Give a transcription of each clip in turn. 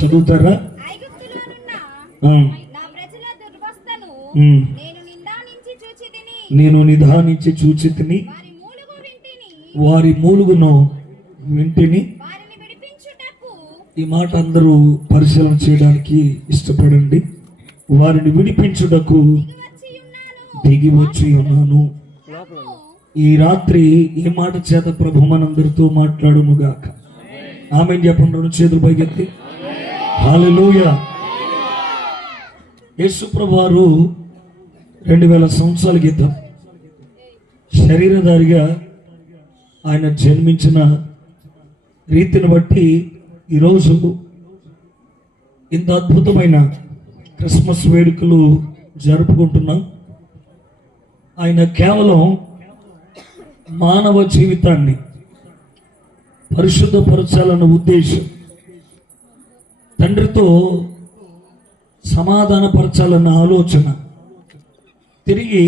చదువుతారా? నేను నిదానించి చూచి తిని వారి మూలుగును వింటిని. ఈ మాట అందరూ పరిశీలన చేయడానికి ఇష్టపడండి. వారిని విడిపించుటకు దిగి వచ్చి ఉన్నాను. ఈ రాత్రి ఈ మాట చేత ప్రభు మనందరితో మాట్లాడునుగాక. ఆమేన్ చెప్పండి. రెండు చేతులు పైకెత్తి హల్లెలూయా. యేసు ప్రభువారు 2000 సంవత్సరాల క్రితం శరీరధారిగా ఆయన జన్మించిన రీతిని బట్టి ఈరోజు ఇంత అద్భుతమైన క్రిస్మస్ వేడుకలు జరుపుకుంటున్నాం. ఆయన కేవలం మానవ జీవితాన్ని పరిశుద్ధపరచాలన్న ఉద్దేశం, తండ్రితో సమాధానపరచాలన్న ఆలోచన, తిరిగి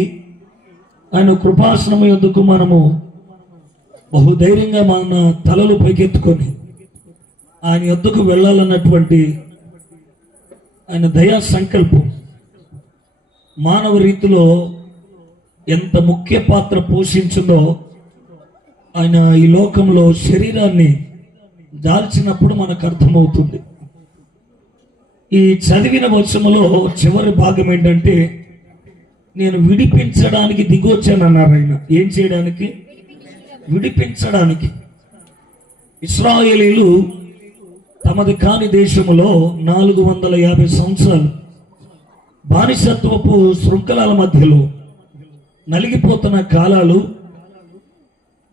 ఆయన కృపాసనం యొద్దకు మనము బహుధైర్యంగా మన తలలు పైకెత్తుకొని ఆయన యొద్దకు వెళ్ళాలన్నటువంటి ఆయన దయా సంకల్పం మానవ రీతిలో ఎంత ముఖ్య పాత్ర పోషించిందో ఆయన ఈ లోకంలో శరీరాన్ని దాల్చినప్పుడు మనకు అర్థమవుతుంది. ఈ చదివిన వచనములో చివరి భాగం ఏంటంటే, నేను విడిపించడానికి దిగొచ్చాను అన్నారు. ఆయన ఏం చేయడానికి? విడిపించడానికి. ఇశ్రాయేలీలు తమది కాని దేశములో 450 సంవత్సరాలు బానిసత్వపు శృంఖలాల మధ్యలో నలిగిపోతున్న కాలాలు.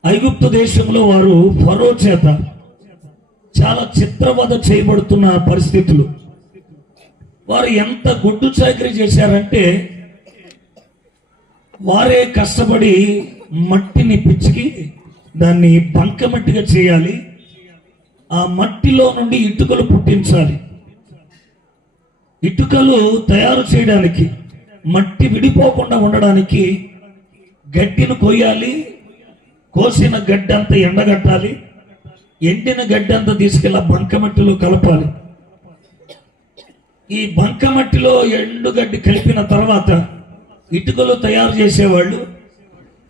ఐగుప్తు దేశంలో వారు ఫరో చేత చాలా చిత్రవద చేయబడుతున్న పరిస్థితులు. వారు ఎంత గుడ్డు చాకరీ చేశారంటే, వారే కష్టపడి మట్టిని పిచ్చికి దాన్ని బంకమట్టిగా చేయాలి, ఆ మట్టిలో నుండి ఇటుకలు పుట్టించాలి. ఇటుకలు తయారు చేయడానికి, మట్టి విడిపోకుండా ఉండడానికి గడ్డిని కొయ్యాలి, కోసిన గడ్డి అంతా ఎండగట్టాలి, ఎండిన గడ్డి అంతా తీసుకెళ్ళి బంకమట్టిలో కలపాలి. ఈ బంకమట్టిలో ఎండుగడ్డి కలిపిన తర్వాత ఇటుకలు తయారు చేసేవాళ్ళు.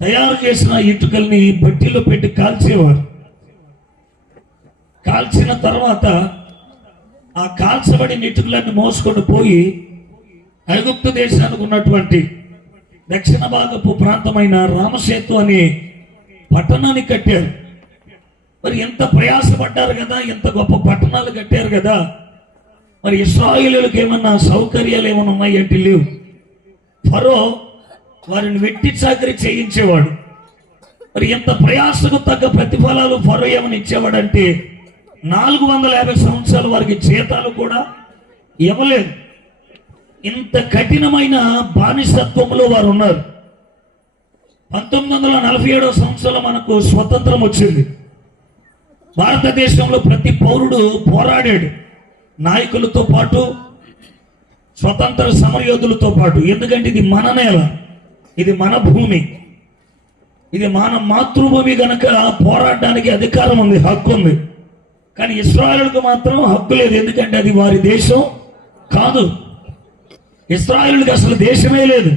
తయారు చేసిన ఇటుకల్ని బట్టిలో పెట్టి కాల్చేవారు. కాల్చిన తర్వాత ఆ కాల్చబడిన ఇటుకలన్నీ మోసుకొని పోయి ఐగుప్తు దేశానికి ఉన్నటువంటి దక్షిణ భాగపు ప్రాంతమైన రామసేతు అనే పట్టణాన్ని కట్టారు. మరి ఎంత ప్రయాసపడ్డారు కదా, ఎంత గొప్ప పట్టణాలు కట్టారు కదా. మరి ఇశ్రాయేలీయులకు ఏమన్నా సౌకర్యాలు ఏమైనా ఉన్నాయి అంటే లేవు. ఫరో వారిని వెట్టి చాకరీ చేయించేవాడు. మరి ఎంత ప్రయాసకు తగ్గ ప్రతిఫలాలు ఫరో ఏమని ఇచ్చేవాడంటే, 450 సంవత్సరాలు వారికి జీతాలు కూడా ఇవ్వలేదు. ఇంత కఠినమైన బానిసత్వంలో వారు ఉన్నారు. 1947వ సంవత్సరంలో మనకు స్వతంత్రం వచ్చింది. భారతదేశంలో ప్రతి పౌరుడు పోరాడాడు, నాయకులతో పాటు, స్వతంత్ర సమరయోధులతో పాటు. ఎందుకంటే ఇది మన నేల, ఇది మన భూమి, ఇది మన మాతృభూమి గనక పోరాడడానికి అధికారం ఉంది, హక్కు ఉంది. కానీ ఇశ్రాయేలుకు మాత్రం హక్కు లేదు. ఎందుకంటే అది వారి దేశం కాదు. ఇశ్రాయేలుకి అసలు దేశమే లేదు.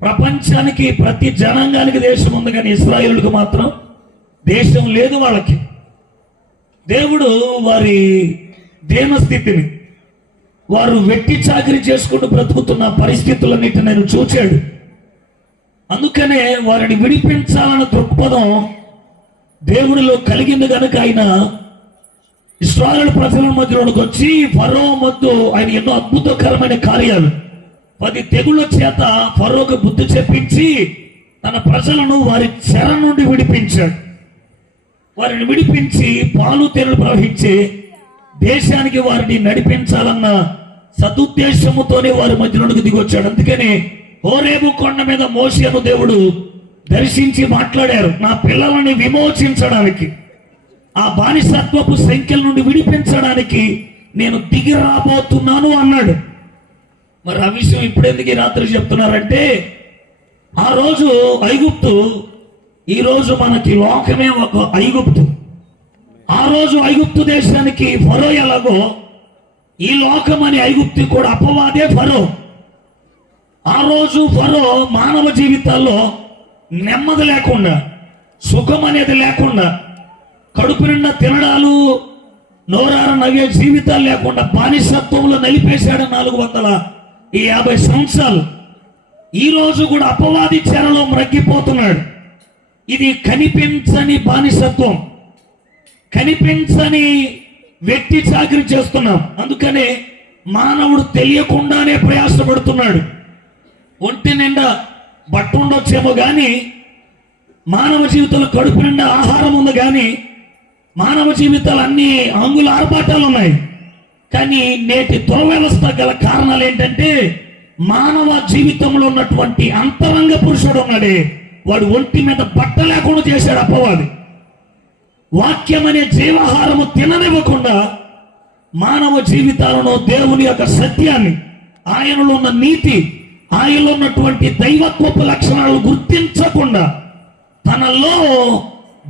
ప్రపంచానికి ప్రతి జనాంగానికి దేశం ఉంది, కానీ ఇశ్రాయేలుకు మాత్రం దేశం లేదు. వాళ్ళకి దేవుడు వారి దేనస్థితిని, వారు వెట్టి చాకరీ చేసుకుంటూ బ్రతుకుతున్న పరిస్థితులన్నిటిని నేను చూచాడు. అందుకనే వారిని విడిపించాలన్న దృక్పథం దేవుడిలో కలిగింది కనుక ఆయన ఇశ్రాయేలు ప్రజల మధ్యలోకి వచ్చి ఫరో మధ్య ఆయన ఎన్నో అద్భుతకరమైన కార్యాలు, 10 తెగుళ్ళ చేత ఫరోకు బుద్ధి చెప్పించి తన ప్రజలను వారి చెర నుండి విడిపించాడు. వారిని విడిపించి పాలు తేనెలు ప్రవహించే దేశానికి వారిని నడిపించాలన్న సదుద్దేశముతోనే వారి మధ్యలోకి దిగొచ్చాడు. అందుకని హోరేబు కొండ మీద మోషేను దేవుడు దర్శించి మాట్లాడారు, నా పిల్లలని విమోచించడానికి, ఆ బానిసత్వపు సంఖ్యల నుండి విడిపించడానికి నేను దిగి రాబోతున్నాను అన్నాడు. మరి ఆ విషయం ఇప్పుడెందుకు రాత్రి చెప్తున్నారంటే, ఆ రోజు ఐగుప్తు, ఈ రోజు మనకి లోకమే ఒక ఐగుప్తు. ఆ రోజు ఐగుప్తు దేశానికి ఫరో ఎలాగో ఈ లోకం అని ఐగుప్తు కూడా అపవాదే ఫరో. ఆ రోజు ఫరో మానవ జీవితాల్లో నెమ్మది లేకుండా, సుఖం అనేది లేకుండా, కడుపు నిండా తినడాలు, నోరార నవ్వే జీవితాలు లేకుండా బానిసత్వంలో నలిపేశాడు 450 సంవత్సరాలు. ఈ రోజు కూడా అపవాది చెరలో మ్రగ్గిపోతున్నాడు. ఇది కనిపించని బానిసత్వం, కనిపించని వ్యక్తి చాకరీ చేస్తున్నాం. అందుకనే మానవుడు తెలియకుండానే ప్రయాసపడుతున్నాడు. ఒంటి నిండా బట్ట ఉండొచ్చేమో కానీ మానవ జీవితంలో కడుపు నిండా ఆహారం ఉంది, కానీ మానవ జీవితాలు అన్ని ఆంగుల ఆర్భాటాలు ఉన్నాయి. కానీ నేటి దుర్వ్యవస్థ గల కారణాలు ఏంటంటే, మానవ జీవితంలో ఉన్నటువంటి అంతరంగ పురుషుడు ఉన్నాడే, వాడు ఒంటి మీద బట్ట లేకుండా చేశాడు అపవాది. వాక్యం అనే జీవాహారము తిననివ్వకుండా మానవ జీవితాలను దేవుని యొక్క సత్యాన్ని, ఆయనలో ఉన్న నీతి, ఆయనలో ఉన్నటువంటి దైవత్వపు లక్షణాలు గుర్తించకుండా తనలో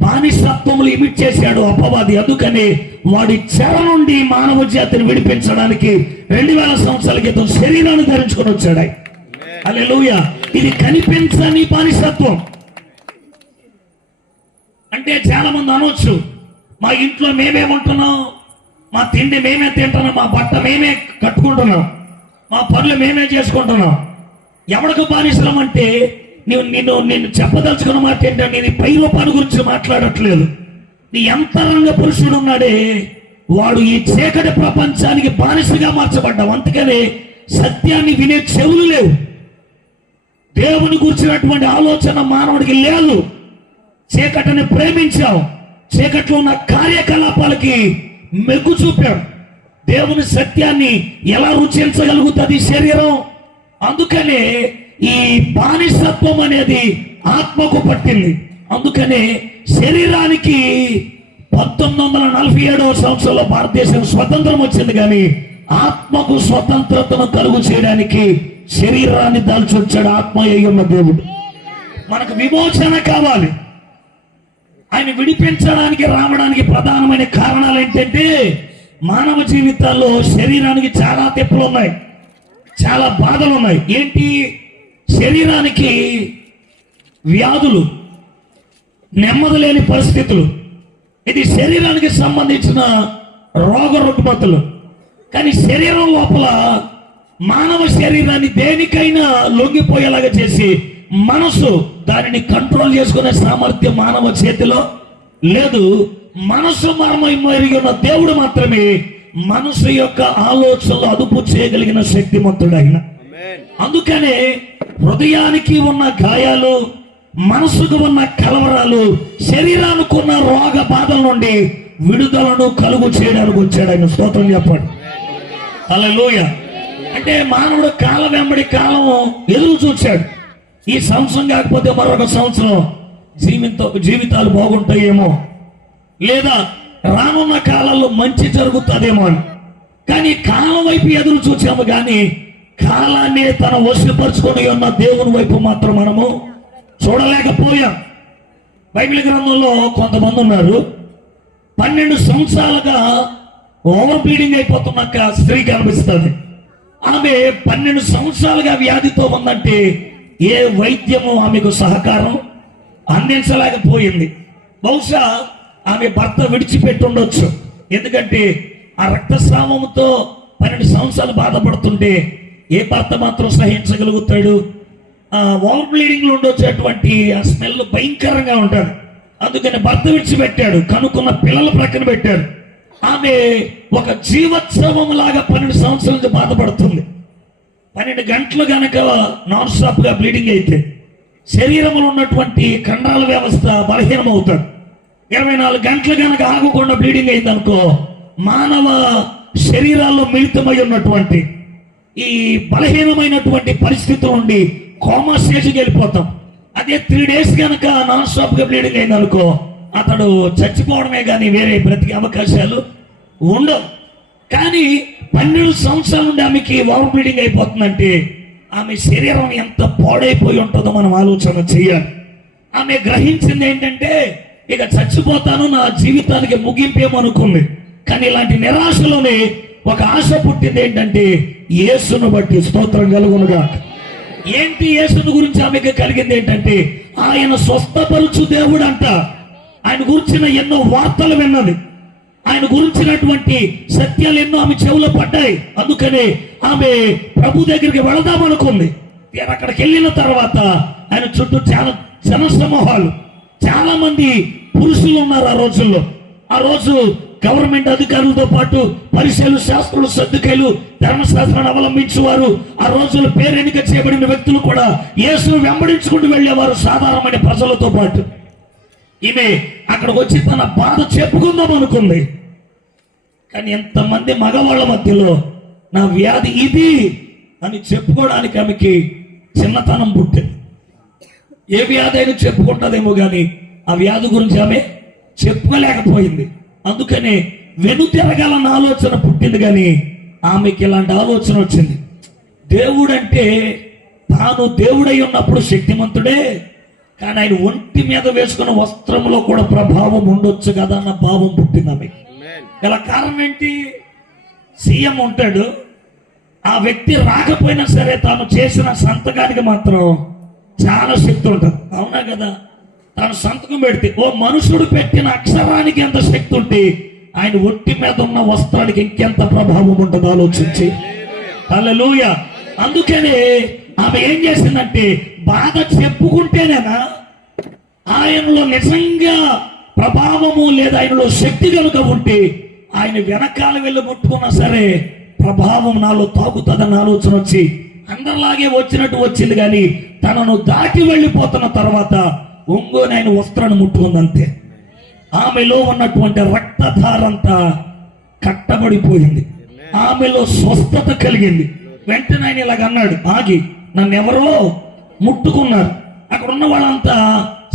బానిసత్వములు ఇమిట్ చేశాడు అపవాది. అందుకని వాడి చెర నుండి మానవ జాతిని విడిపించడానికి 2000 సంవత్సరాల క్రితం శరీరాన్ని ధరించుకొని వచ్చాడు. హల్లెలూయా. ఇది కనిపించని బానిసత్వం. అంటే చాలా మంది అనొచ్చు, మా ఇంట్లో మేమేముంటున్నాం, మా తిండి మేమే తింటున్నాం, మా బట్ట మేమే కట్టుకుంటున్నాం, మా పనులు మేమే చేసుకుంటున్నాం. ఎవరికి బానిసలం అంటే, నిన్ను చెప్పదలుచుకున్న మాట ఏంటంటే, నీ పై రూపాన్ని గురించి మాట్లాడట్లేదు. నీ అంతరంగ పురుషుడు ఉన్నాడే, వాడు ఈ చీకటి ప్రపంచానికి బానిసగా మార్చబడ్డావు. అందుకనే సత్యాన్ని వినే చెవులు లేవు, దేవుని గురించినటువంటి ఆలోచన మానవుడికి లేదు. చీకటిని ప్రేమించావు, చీకట్లో ఉన్న కార్యకలాపాలకి మెగ్గు చూపాడు. దేవుని సత్యాన్ని ఎలా రుచించగలుగుతుంది శరీరం? అందుకనే ఈ బానిసత్వం అనేది ఆత్మకు పట్టింది. అందుకనే శరీరానికి 1947వ సంవత్సరంలో భారతదేశం స్వతంత్రం వచ్చింది, కానీ ఆత్మకు స్వతంత్రతను కలుగు చేయడానికి శరీరాన్ని దాల్చి వచ్చాడు ఆత్మయ్య ఉన్న దేవుడు. మనకు విమోచన కావాలి. ఆయన విడిపించడానికి రావడానికి ప్రధానమైన కారణాలు ఏంటంటే, మానవ జీవితాల్లో శరీరానికి చాలా తెప్పులు ఉన్నాయి, చాలా బాధలు ఉన్నాయి. ఏంటి? శరీరానికి వ్యాధులు, నెమ్మది లేని పరిస్థితులు, ఇది శరీరానికి సంబంధించిన రోగ రుగ్మతలు. కానీ శరీరం లోపల మానవ శరీరాన్ని దేనికైనా లొంగిపోయేలాగా చేసి మనసు దానిని కంట్రోల్ చేసుకునే సామర్థ్యం మానవ చేతిలో లేదు. మనసు మర్మమెరిగి ఉన్న దేవుడు మాత్రమే మనసు యొక్క ఆలోచనలు అదుపు చేయగలిగిన శక్తిమంతుడు ఆయన. అందుకనే హృదయానికి ఉన్న గాయాలు, మనసుకు ఉన్న కలవరాలు, శరీరానికి ఉన్న రోగ బాధల నుండి విడుదలను కలుగు చేయడానికి వచ్చాడు ఆయన. స్తోత్రం చెప్పండి. హల్లెలూయా. అంటే మానవుడు కాలం వెంబడి కాలం ఎదురు చూచాడు. ఈ సంవత్సరం కాకపోతే మరొక సంవత్సరం జీవితాలు బాగుంటాయేమో, లేదా రానున్న కాలంలో మంచి జరుగుతుందేమో అని. కానీ కాలం వైపు ఎదురు చూచాము, కానీ కాలాన్ని తన వశపరుచుకొని ఉన్న దేవుని వైపు మాత్రం మనము చూడలేకపోయాం. బైబిల్ గ్రంథంలో కొంతమంది ఉన్నారు, 12 సంవత్సరాలుగా ఓవర్ బ్లీడింగ్ అయిపోతున్న స్త్రీ కనిపిస్తుంది. ఆమె 12 సంవత్సరాలుగా వ్యాధితో ఉందంటే ఏ వైద్యము ఆమెకు సహకారం అందించలేకపోయింది. బహుశా ఆమె భర్త విడిచిపెట్టి ఉండొచ్చు. ఎందుకంటే ఆ రక్తస్రావంతో 12 సంవత్సరాలు బాధపడుతుంటే ఏ భర్త మాత్రం సహించగలుగుతాడు? ఓవర్ బ్లీడింగ్ లో ఉండొచ్చేటువంటి ఆ స్మెల్ భయంకరంగా ఉంటాడు. అందుకని భర్త విడిచిపెట్టాడు, కనుక్కున్న పిల్లల ప్రక్కన పెట్టాడు. ఆమె ఒక జీవోత్సవం లాగా 12 సంవత్సరాల నుంచి బాధపడుతుంది. 12 గంటలు గనక నాన్ స్టాప్ గా బ్లీడింగ్ అయితే శరీరంలో ఉన్నటువంటి కండరాల వ్యవస్థ బలహీనం అవుతాడు. 24 గంటలు గనక ఆగకుండా బ్లీడింగ్ అయింది అనుకో, మానవ శరీరాల్లో మిళితమై ఉన్నటువంటి ఈ బలహీనమైనటువంటి పరిస్థితుల నుండి కోమా స్టేజ్కి వెళ్ళిపోతాం. అదే 3 డేస్ కనుక నాన్ స్టాప్ గా బ్లీడింగ్ అయింది అనుకో, అతడు చచ్చిపోవడమే కానీ వేరే బ్రతికే అవకాశాలు ఉండవు. కానీ 12 సంవత్సరాల నుండి ఆమెకి ఓవర్ బ్లీడింగ్ అయిపోతుందంటే ఆమె శరీరం ఎంత పాడైపోయి ఉంటుందో మనం ఆలోచన చేయాలి. ఆమె గ్రహించింది ఏంటంటే, ఇక చచ్చిపోతాను, నా జీవితానికి ముగింపేమనుకుంది. కానీ ఇలాంటి నిరాశలోనే ఒక ఆశ పుట్టింది. ఏంటంటే యేసును బట్టి. స్తోత్రం కలుగునుగా. ఏంటి యేసును గురించి ఆమెకు కలిగింది ఏంటంటే ఆయన స్వస్థపరుచు దేవుడు అంట. ఆయన గురించిన ఎన్నో వార్తలు విన్నది. ఆయన గురించినటువంటి సత్యాలు ఎన్నో ఆమె చెవులో పడ్డాయి. అందుకనే ఆమె ప్రభు దగ్గరికి వెళదాం అనుకుంది. అక్కడికి వెళ్ళిన తర్వాత ఆయన చుట్టూ చాలా జన సమూహాలు, చాలా మంది పురుషులు ఉన్నారు. ఆ రోజు గవర్నమెంట్ అధికారులతో పాటు పరిశీలు, శాస్త్రులు, సద్దుకైలు, ధర్మశాస్త్రాన్ని అవలంబించేవారు, ఆ రోజుల్లో పేరెన్నిక చేయబడిన వ్యక్తులు కూడా యేసును వెంబడించుకుంటూ వెళ్ళేవారు సాధారణమైన ప్రజలతో పాటు. ఈమె అక్కడికి వచ్చి తన బాధ చెప్పుకుందాం అనుకుంది. కానీ ఎంతమంది మగవాళ్ళ మధ్యలో నా వ్యాధి ఇది అని చెప్పుకోవడానికి ఆమెకి చిన్నతనం పుట్టింది. ఏ వ్యాధి అయినా చెప్పుకుంటుందేమో కానీ ఆ వ్యాధి గురించి ఆమె చెప్పుకోలేకపోయింది. అందుకనే వెనుతిరగాలన్న ఆలోచన పుట్టింది. కానీ ఆమెకి ఇలాంటి ఆలోచన వచ్చింది. దేవుడంటే తాను దేవుడై ఉన్నప్పుడు శక్తిమంతుడే, కానీ ఆయన ఒంటి మీద వేసుకున్న వస్త్రంలో కూడా ప్రభావం ఉండొచ్చు కదా అన్న భావం పుట్టింది ఆమెకి. గల కారణం ఏంటి? సీఎం ఉంటాడు, ఆ వ్యక్తి రాకపోయినా సరే తాను చేసిన సంతకానికి మాత్రం చాలా శక్తి ఉంటుంది. అవునా కదా? తాను సంతకం పెడితే ఓ మనుషుడు పెట్టిన అక్షరానికి ఎంత శక్తి ఉంటే ఆయన ఒంటి మీద ఉన్న వస్త్రానికి ఇంకెంత ప్రభావం ఉంటుందో ఆలోచించి. హల్లెలూయా. అందుకనే ఆమె ఏం చేసిందంటే బాధ చెప్పుకుంటేనేనా ఆయనలో నిజంగా ప్రభావము లేదా ఆయనలో శక్తి కనుక ఉంటే ఆయన వెనకాల వెళ్ళి ముట్టుకున్నా సరే ప్రభావం నాలో తాకుతుందన్న ఆలోచన వచ్చి అందరిలాగే వచ్చినట్టు వచ్చింది. కానీ తనను దాటి వెళ్ళిపోతున్న తర్వాత ఒంగోని ఆయన వస్త్రాన్ని ముట్టుకుందంతే. ఆమెలో ఉన్నటువంటి రక్తధారంతా కట్టబడిపోయింది. ఆమెలో స్వస్థత కలిగింది. వెంటనే ఆయన ఇలాగ అన్నాడు, ఆగి నన్ను ఎవరో ముట్టుకున్నారు. అక్కడ ఉన్న వాళ్ళంతా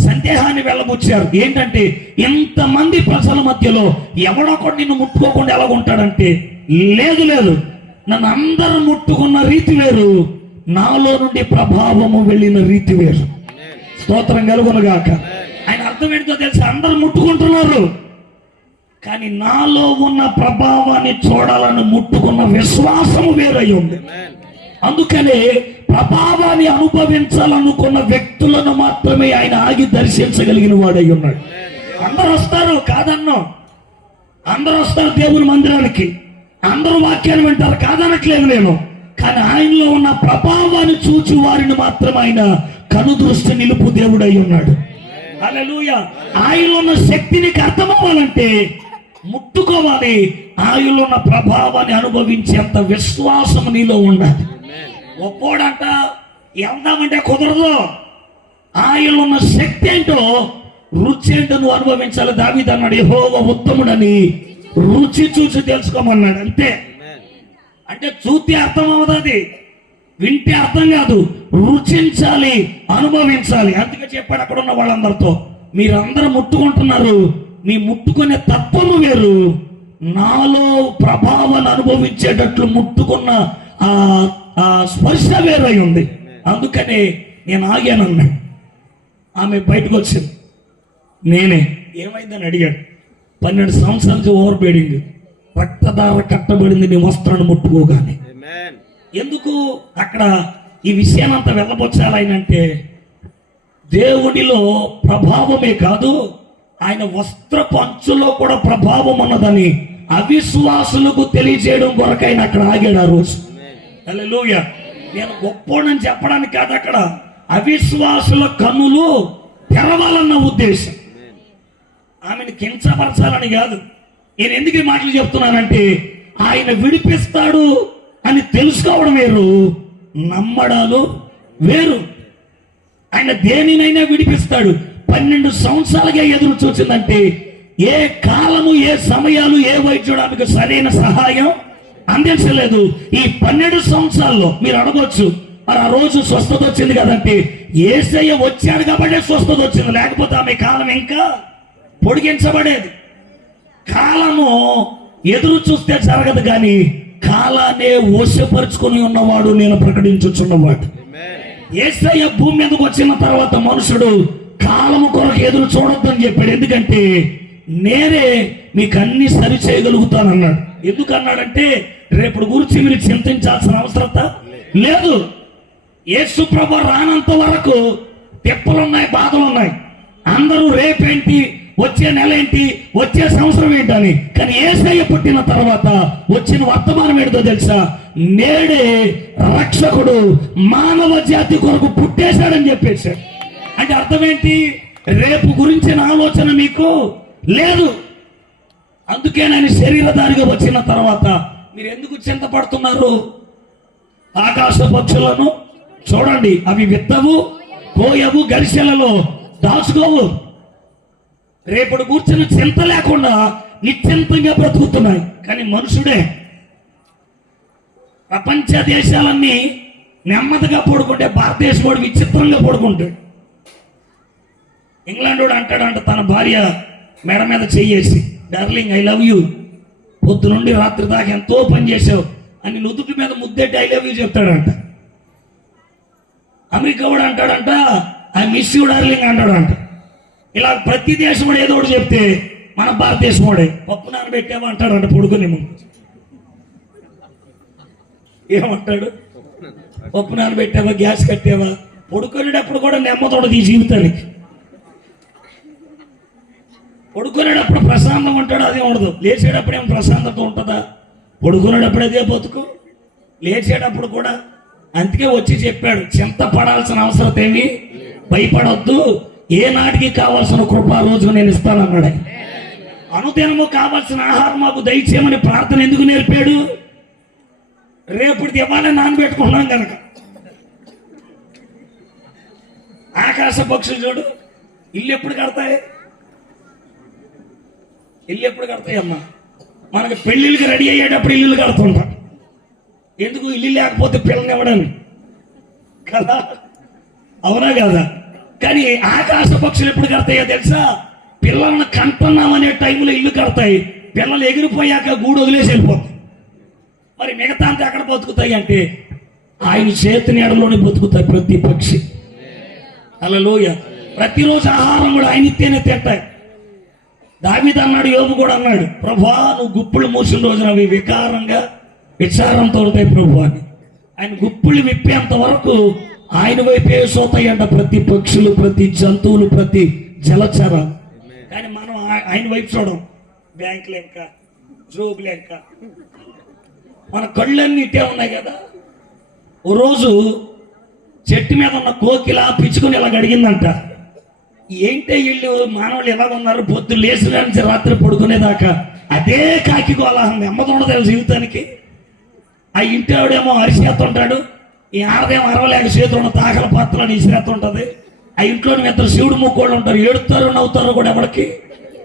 సందేహాన్ని వెళ్ళబుచ్చారు. ఏంటంటే ఇంతమంది ప్రజల మధ్యలో ఎవడొకడు నిన్ను ముట్టుకోకుండా ఎలాగుంటాడంటే, లేదు నన్ను అందరూ ముట్టుకున్న రీతి వేరు, నాలో నుండి ప్రభావము వెళ్ళిన రీతి వేరు. స్తోత్రం కలుగునుగాక. ఆయన అర్థం ఏంటో తెలిసి అందరూ ముట్టుకుంటున్నారు, కానీ నాలో ఉన్న ప్రభావాన్ని చూడాలని ముట్టుకున్న విశ్వాసము వేరై ఉంది. అందుకనే ప్రభావాన్ని అనుభవించాలనుకున్న వ్యక్తులను మాత్రమే ఆయన ఆగి దర్శించగలిగిన వాడై ఉన్నాడు. అందరూ వస్తారు కాదన్నో, అందరూ వస్తారు దేవుని మందిరానికి, అందరూ వాక్యాన్ని వింటారు కాదనట్లేదు నేను. కానీ ఆయనలో ఉన్న ప్రభావాన్ని చూచి వారిని మాత్రం ఆయన కనుదృష్టి నిలుపు దేవుడై ఉన్నాడు. హల్లెలూయా. ఆయనలో ఉన్న శక్తిని అర్థమవ్వాలంటే ముట్టుకోవాలి. ఆయనలో ఉన్న ప్రభావాన్ని అనుభవించేంత విశ్వాసం నీలో ఉండాలి. ఒక్కోడంట వెళ్దామంటే కుదరదు. ఆయనలో ఉన్న శక్తి ఏంటో, రుచి ఏంటో నువ్వు అనుభవించాలి. దావీదు అన్నాడు, యెహోవా ఉత్తముడని రుచి చూసి తెలుసుకోమన్నాడు. అంతే. అంటే చూస్తే అర్థం అవ్వదు, వింటే అర్థం కాదు, రుచించాలి, అనుభవించాలి. అందుకే చెప్పాడు అక్కడ ఉన్న వాళ్ళందరితో, మీరందరూ ముట్టుకుంటున్నారు, మీ ముట్టుకునే తత్వము వేరు, నాలో ప్రభావాన్ని అనుభవించేటట్లు ముట్టుకున్న ఆ స్పర్శ వేరై ఉంది. అందుకనే నేను ఆగానన్నాడు. ఆమె బయటకు వచ్చింది. నేనే ఏమైందని అడిగాడు. 12 సంవత్సరాలకి ఓవర్ బీడింగ్, రక్తధార కట్టబడింది నీ వస్త్రాన్ని ముట్టుకోగానే. ఎందుకు అక్కడ ఈ విషయాన్ని అంతా వెళ్ళబొచ్చాలంటే దేవుడిలో ప్రభావమే కాదు, ఆయన వస్త్రపు అంచులో కూడా ప్రభావం ఉన్నదని అవిశ్వాసులకు తెలియజేయడం కొరకు ఆయన అక్కడ ఆగాడు ఆ రోజు. హల్లెలూయా. నేను గొప్పోడని చెప్పడానికి కాదు, అక్కడ అవిశ్వాసుల కన్నులు తెరవాలన్న ఉద్దేశం. ఆమెను కించపరచాలని కాదు. నేను ఎందుకు ఈ మాటలు చెప్తున్నానంటే ఆయన విడిపిస్తాడు అని తెలుసుకోవడం వేరు, నమ్మడాలు వేరు. ఆయన దేనినైనా విడిపిస్తాడు. 12 సంవత్సరాలుగా ఎదురు చూసిందంటే ఏ కాలము, ఏ సమయాలు, ఏ వైద్యుడు ఆమెకు సరైన సహాయం అందించలేదు. ఈ 12 సంవత్సరాల్లో మీరు అడగొచ్చు, మరి ఆ రోజు స్వస్థత వచ్చింది కదంటే యేసయ్య వచ్చాడు కాబట్టి స్వస్థత వచ్చింది, లేకపోతే ఆమె కాలం ఇంకా పొడిగించబడేది. కాలము ఎదురు చూస్తే జరగదు, కానీ కాలాన్ని వశపరుచుకుని ఉన్నవాడు నేను ప్రకటించుచున్నవాడు. యేసయ్య భూమి మీదకి వచ్చిన తర్వాత మనుషుడు కాలము కొరకు ఎదురు చూడొద్దని చెప్పాడు. ఎందుకంటే నేనే మీకు అన్ని సరి చేయగలుగుతానన్నాడు. ఎందుకన్నాడంటే రేపు గురించి మీరు చింతించాల్సిన అవసరత లేదు. యేసు ప్రభు రానంత వరకు తిప్పలున్నాయి, బాధలున్నాయి. అందరూ రేపేంటి, వచ్చే నెల ఏంటి, వచ్చే సంవత్సరం ఏంటని. కానీ యేసయ్య పుట్టిన తర్వాత వచ్చిన వర్తమానం ఏంటో తెలుసా? నేడే రక్షకుడు మానవ జాతి కొరకు పుట్టేశాడని చెప్పేశాడు. అంటే అర్థం ఏంటి? రేపు గురించిన ఆలోచన మీకు లేదు. అందుకే నేను శరీరధారిగా వచ్చిన తర్వాత మీరు ఎందుకు చింతపడుతున్నారు? ఆకాశ పక్షులను చూడండి, అవి విత్తవు, కోయవు, గరిసెలలో దాచుకోవు. రేపటి కూర్చుని చింత లేకుండా నిశ్చింతంగా బ్రతుకుతున్నాయి. కానీ మనుషుడే ప్రపంచ దేశాలన్నీ నెమ్మదిగా పడుకుంటే భారతదేశం వాడు విచిత్రంగా పడుకుంటాడు. ఇంగ్లాండ్ వాడు అంటాడంట తన భార్య మెడ మీద చెయ్యేసి, డార్లింగ్ ఐ లవ్ యూ, పొద్దు నుండి రాత్రి దాకా ఎంతో పని చేసావు అని నుదుటి మీద ముద్దెట్టి ఐ లవ్ యూ చెప్తాడంట. అమెరికా వాడు అంటాడంట ఐ మిస్ యూ డార్లింగ్ అంటాడంట. ఇలా ప్రతి దేశం వాడు ఏదో ఒకటి చెప్తే మన భారతదేశం వాడే పప్పు నానబెట్టావా అంటాడంట పడుకునే ముందు. ఏమంటాడు? పప్పు నానబెట్టావా, గ్యాస్ కట్టావా? పడుకునేటప్పుడు కూడా నెమ్మదోడదు ఈ జీవితానికి. పడుకునేటప్పుడు ప్రశాంతంగా ఉంటాడు, అదే ఉండదు. లేచేటప్పుడు ఏమో ప్రశాంతత ఉంటుందా? పడుకునేటప్పుడు అదే బతుకు, లేచేటప్పుడు కూడా. అందుకే వచ్చి చెప్పాడు, చింత పడాల్సిన అవసరం ఏమి, భయపడొద్దు, ఏ నాటికి కావాల్సిన కృప రోజు నేను ఇస్తానన్నాడు. అనుదినము కావాల్సిన ఆహారం మాకు దయచేయమని ప్రార్థన ఎందుకు నేర్పాడు? రేపటిది ఇవ్వాలని నానబెట్టుకున్నాం కనుక. ఆకాశ పక్షులు చూడు, ఇల్లు ఎప్పుడు కడతాయి? ఇల్లు ఎప్పుడు కడతాయి అమ్మా? మనకి పెళ్ళిళ్ళకి రెడీ అయ్యేటప్పుడు ఇల్లు కడుతుంటాం. ఎందుకు? ఇల్లు లేకపోతే పిల్లల్ని ఇవ్వడానికి కదా, అవునా కదా? కానీ ఆకాశ పక్షులు ఎప్పుడు కడతాయో తెలుసా? పిల్లల్ని కంటున్నామనే టైంలో ఇల్లు కడతాయి. పిల్లలు ఎగిరిపోయాక గూడు వదిలేసి వెళ్ళిపోతాయి. మరి మిగతా అంతా ఎక్కడ బతుకుతాయి అంటే ఆయన చేతి నీడలోనే బతుకుతాయి ప్రతి పక్షి. హల్లెలూయా. ప్రతిరోజు ఆహారం కూడా ఆయన ఇస్తేనే తింటాయి. దావీదు అన్నాడు, యోబు కూడా అన్నాడు, ప్రభువా నువ్వు గుప్పులు మూసిన రోజున అవి వికారంగా విచారంతో ఉంటాయి ప్రభు అని. ఆయన గుప్పులు విప్పేంత వరకు ఆయన వైపే సోతాయంట ప్రతి పక్షులు, ప్రతి జంతువులు, ప్రతి జలచరాలు. కానీ మనం ఆయన వైపు చూడం. బ్యాంక్ లెక్క, జోబు లెక్క, మన కళ్ళన్నీ ఇట్టే ఉన్నాయి కదా. ఓ రోజు చెట్టు మీద ఉన్న కోకిల పిచ్చుకుని ఇలా అడిగిందంట, ఏంటే వీళ్ళు మానవులు ఎలా ఉన్నారు, పొద్దు లేచి నుంచి రాత్రి పడుకునేదాకా అదే కాకి గోళాహం అమ్మతుండదు జీవితానికి. ఆ ఇంటి ఆవిడేమో అరిసేస్తుంటాడు, ఈ ఆడదేమో అరవలేక చేతులు ఉన్న తాకల పాత్రలను ఇసిరేస్తుంటది. ఆ ఇంట్లో ఇద్దరు శివుడు ముక్కోళ్ళు ఉంటారు, ఏడుతారు నవ్వుతారో కూడా ఎవరికి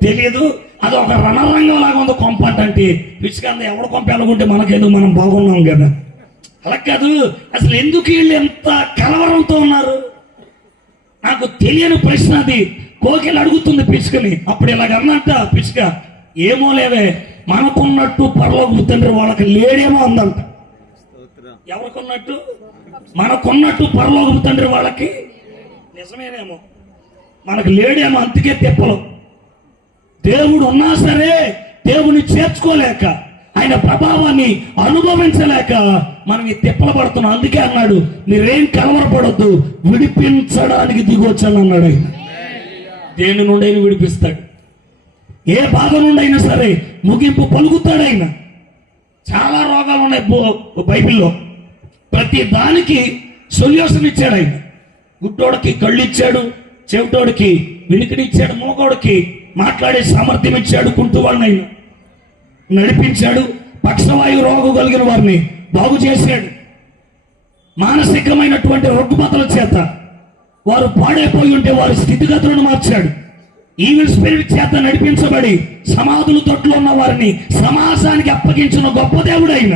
తెలియదు. అది ఒక రణరంగం లాగా ఉంది కొంప. అంటే పిచ్చుకంద ఎవడ కొంప ఎలాగుంటే మనకేందుకు, మనం బాగున్నాం కదా. అలా కాదు, అసలు ఎందుకు వీళ్ళు ఎంత కలవరంతో ఉన్నారు? నాకు తెలియని ప్రశ్న అది. కోకిలు అడుగుతుంది పిచ్చుకని. అప్పుడు ఇలాగన్నట్ట పిచ్చుక, ఏమో లేవే, మనకున్నట్టు పరలోకపు తండ్రి వాళ్ళకి లేడేమో అందంట. ఎవరికున్నట్టు? మనకున్నట్టు పరలోకపు తండ్రి వాళ్ళకి నిజమేనేమో, మనకు లేడేమో. అందుకే తిప్పలు. దేవుడు ఉన్నా సరే దేవుని చేర్చుకోలేక, ఆయన ప్రభావాన్ని అనుభవించలేక మనం ఈ తిప్పలు పడుతున్నాం. అందుకే అన్నాడు, మీరేం కలవరపడొద్దు, విడిపించడానికి దిగొచ్చాను అన్నాడు. ఆయన దేని నుండి అయినా విడిపిస్తాడు. ఏ బాధ నుండి అయినా సరే ముగింపు పలుకుతాడు ఆయన. చాలా రోగాలు ఉన్నాయి బైబిల్లో, ప్రతి దానికి సొల్యూషన్ ఇచ్చాడు ఆయన. గుడ్డోడికి కళ్ళు ఇచ్చాడు, చెవిటోడికి వినికిడి ఇచ్చాడు, మూగోడికి మాట్లాడే సామర్థ్యం ఇచ్చాడు, కుంటువాడిని ఆయన నడిపించాడు, పక్షవాయు రోగం కలిగిన వారిని బాగు చేశాడు. మానసికమైనటువంటి రుగ్మతల చేత వారు పాడైపోయి ఉంటే వారి స్థితిగతులను మార్చాడు. ఈవిల్ స్పిరిట్ చేత నడిపించబడి సమాధుల తొట్లో ఉన్న వారిని సమాజానికి అప్పగించిన గొప్ప దేవుడు ఆయన.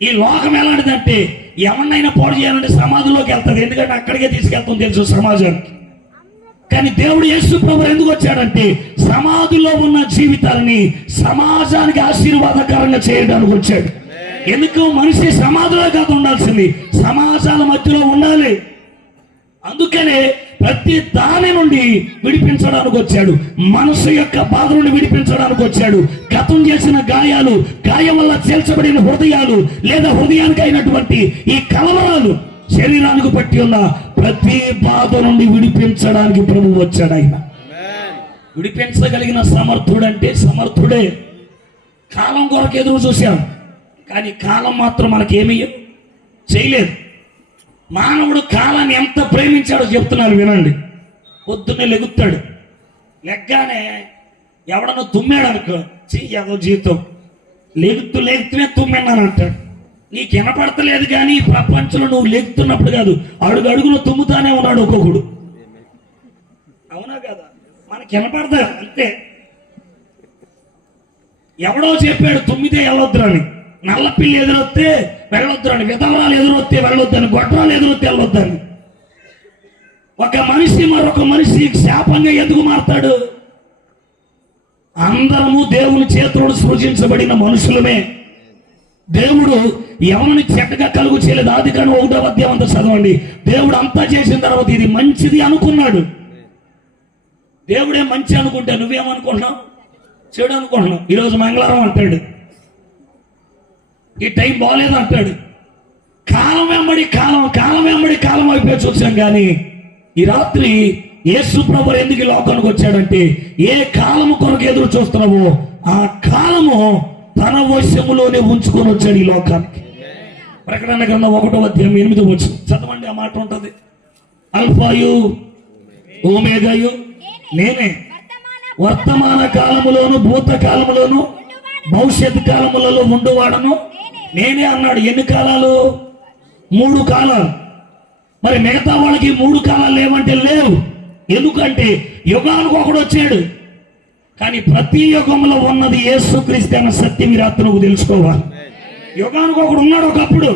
ఈ లోకం ఎలాంటిదంటే ఎవరినైనా పాడు చేయాలంటే సమాధిలోకి వెళ్తుంది, ఎందుకంటే అక్కడికే తీసుకెళ్తాం తెలుసు సమాజానికి. కానీ దేవుడు యేసు ప్రభువు ఎందుకు వచ్చాడంటే సమాధిలో ఉన్న జీవితాలని సమాజానికి ఆశీర్వాదకరంగా చేయడానికి వచ్చాడు. ఎందుకు? మనిషి సమాధిలో కాదు ఉండాల్సింది, సమాజాల మధ్యలో ఉండాలి. అందుకనే ప్రతి దాని నుండి విడిపించడానికి వచ్చాడు. మనసు యొక్క బాధ నుండి విడిపించడానికి వచ్చాడు. గతం చేసిన గాయం వల్ల చేల్చబడిన హృదయాలు, లేదా హృదయానికి అయినటువంటి ఈ కలవరాలు, శరీరానికి పట్టి ఉన్న ప్రతి బాధ నుండి విడిపించడానికి ప్రభువు వచ్చాడు. ఆయన విడిపించగలిగిన సమర్థుడంటే సమర్థుడే. కాలం కొరకు ఎదురు చూశాం, కానీ కాలం మాత్రం మనకేమీ చేయలేదు. మానవుడు కాలాన్ని ఎంత ప్రేమించాడో చెప్తున్నారు, వినండి. పొద్దున్నే లెగుతాడు, లెగ్గానే ఎవడన్నా తుమ్మాడు అనుకో, ఏదో జీవితం లెగుతూనే తుమ్మిన్నాను అంటాడు. నీకు వినపడతలేదు కానీ ఈ ప్రపంచంలో నువ్వు లెగుతున్నప్పుడు కాదు, అడుగులు తుమ్ముతానే ఉన్నాడు ఒక్కొక్కడు. అవునా కదా? మనకి వినపడతా అంతే. ఎవడో చెప్పాడు తుమ్మితే వెళ్ళొద్దురని, నల్ల పిల్లి ఎదురొస్తే వెళ్ళొద్దురని, విధవరాలు ఎదురొస్తే వెళ్ళొద్దని, గొడ్రాలు ఎదురొస్తే వెళ్ళొద్దని. ఒక మనిషి మరొక మనిషి శాపంగా ఎందుకు మారతాడు? అందరము దేవుని చేతుడు సృజించబడిన మనుషులమే. దేవుడు ఎవరిని చెడ్డగా కలుగు చేయలేదు. ఆదికాండం 1వ అధ్యాయం అంతా చదవండి. దేవుడు అంతా చేసిన తర్వాత ఇది మంచిది అనుకున్నాడు. దేవుడే మంచి అనుకుంటే నువ్వేమనుకుంటున్నావు? చెడు అనుకుంటున్నావు. ఈరోజు మంగళవారం అంటాడు, ఈ టైం బాగలేదు అంటాడు. కాలం వెంబడి కాలం అయిపోయి చూసాం. కానీ ఈ రాత్రి యేసు ప్రభువు ఎందుకు ఈ లోకానికి వచ్చాడంటే, ఏ కాలము కొరకు ఎదురు చూస్తున్నావో ఆ కాలము తన వశములోనే ఉంచుకొని వచ్చాడు ఈ లోకానికి. ప్రకటన గ్రంథం 1వ అధ్యాయం 8వ వచనం చదవండి. ఆ మాట ఉంటుంది, అల్ఫాయు ఓమేగాయు నేనే, వర్తమాన కాలములోను భూత కాలములోను భవిష్యత్ కాలములలో ఉండువాడను నేనే అన్నాడు. ఎన్ని కాలాలు? 3 కాలాలు. మరి మిగతా వాళ్ళకి 3 కాలాలు లేవంటే లేవు. ఎందుకంటే యుగానికి ఒకడు వచ్చాడు, కానీ ప్రతి యుగంలో ఉన్నది యేసుక్రీస్తు అన్న సత్యం ఈ రాత్రి నువ్వు తెలుసుకోవాలి. యుగానికి ఒకడు ఉన్నాడు ఒకప్పుడు.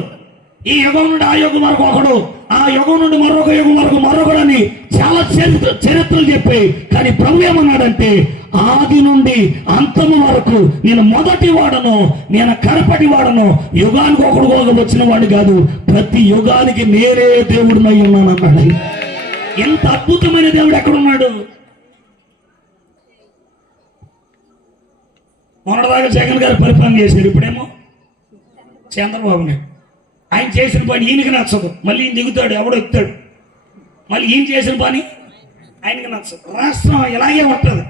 ఈ యుగం నుండి ఆ యుగం వరకు ఒకడు, ఆ యుగం నుండి మరొక యుగం వరకు మరొకడని చాలా చరిత్రలు చెప్పాయి. కానీ ప్రభు ఏమన్నాడంటే, ఆది నుండి అంతము వరకు నేను మొదటి వాడను, నేను కడపటి వాడను. యుగానికి ఒకడు వచ్చిన వాడు కాదు, ప్రతి యుగానికి నేనే దేవుడినై ఉన్నాను అన్నాడు. ఎంత అద్భుతమైన దేవుడు ఎక్కడున్నాడు? మొన్నటిదాకా జగన్ గారు పరిపాలన చేశారు, ఇప్పుడేమో చంద్రబాబు నాయుడు. ఆయన చేసిన పని ఈయనకి నచ్చదు, మళ్ళీ ఈయన దిగుతాడు, ఎవడో ఎక్కుతాడు. మళ్ళీ ఈయన చేసిన పని ఆయనకి నచ్చదు. రాష్ట్రం ఇలాగే ఉంటుంది.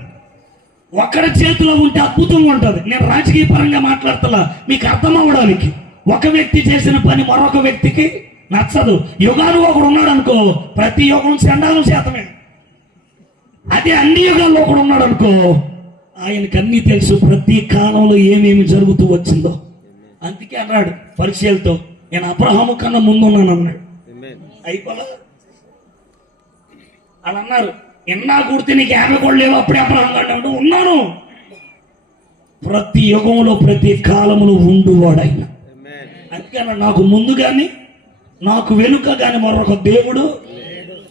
ఒకరి చేతిలో ఉంటే అద్భుతంగా ఉంటుంది. నేను రాజకీయ పరంగా మాట్లాడతలా, మీకు అర్థం అవ్వడానికి. ఒక వ్యక్తి చేసిన పని మరొక వ్యక్తికి నచ్చదు. యుగానికి ఒకడు ఉన్నాడు అనుకో, ప్రతి యుగం చండాలం శాతమే. అదే అన్ని యుగాల్లో ఒకడు ఉన్నాడు అనుకో, ఆయనకు అన్నీ తెలుసు, ప్రతి కాలంలో ఏమేమి జరుగుతూ వచ్చిందో. అందుకే అన్నాడు పరిచయాలతో, నేను అబ్రహాము కన్నా ముందున్నాను అన్నాడు. అయిపోలా అని అన్నారు. ఎన్నా కుడితే నీకు 50 కూడా లేవు, అప్పుడే అబ్రహాం కంటే ఉన్నాను. ప్రతి యుగంలో ప్రతి కాలంలో ఉండువాడు ఆయన. అందుకే నాకు ముందు కానీ నాకు వెనుక కానీ మరొక దేవుడు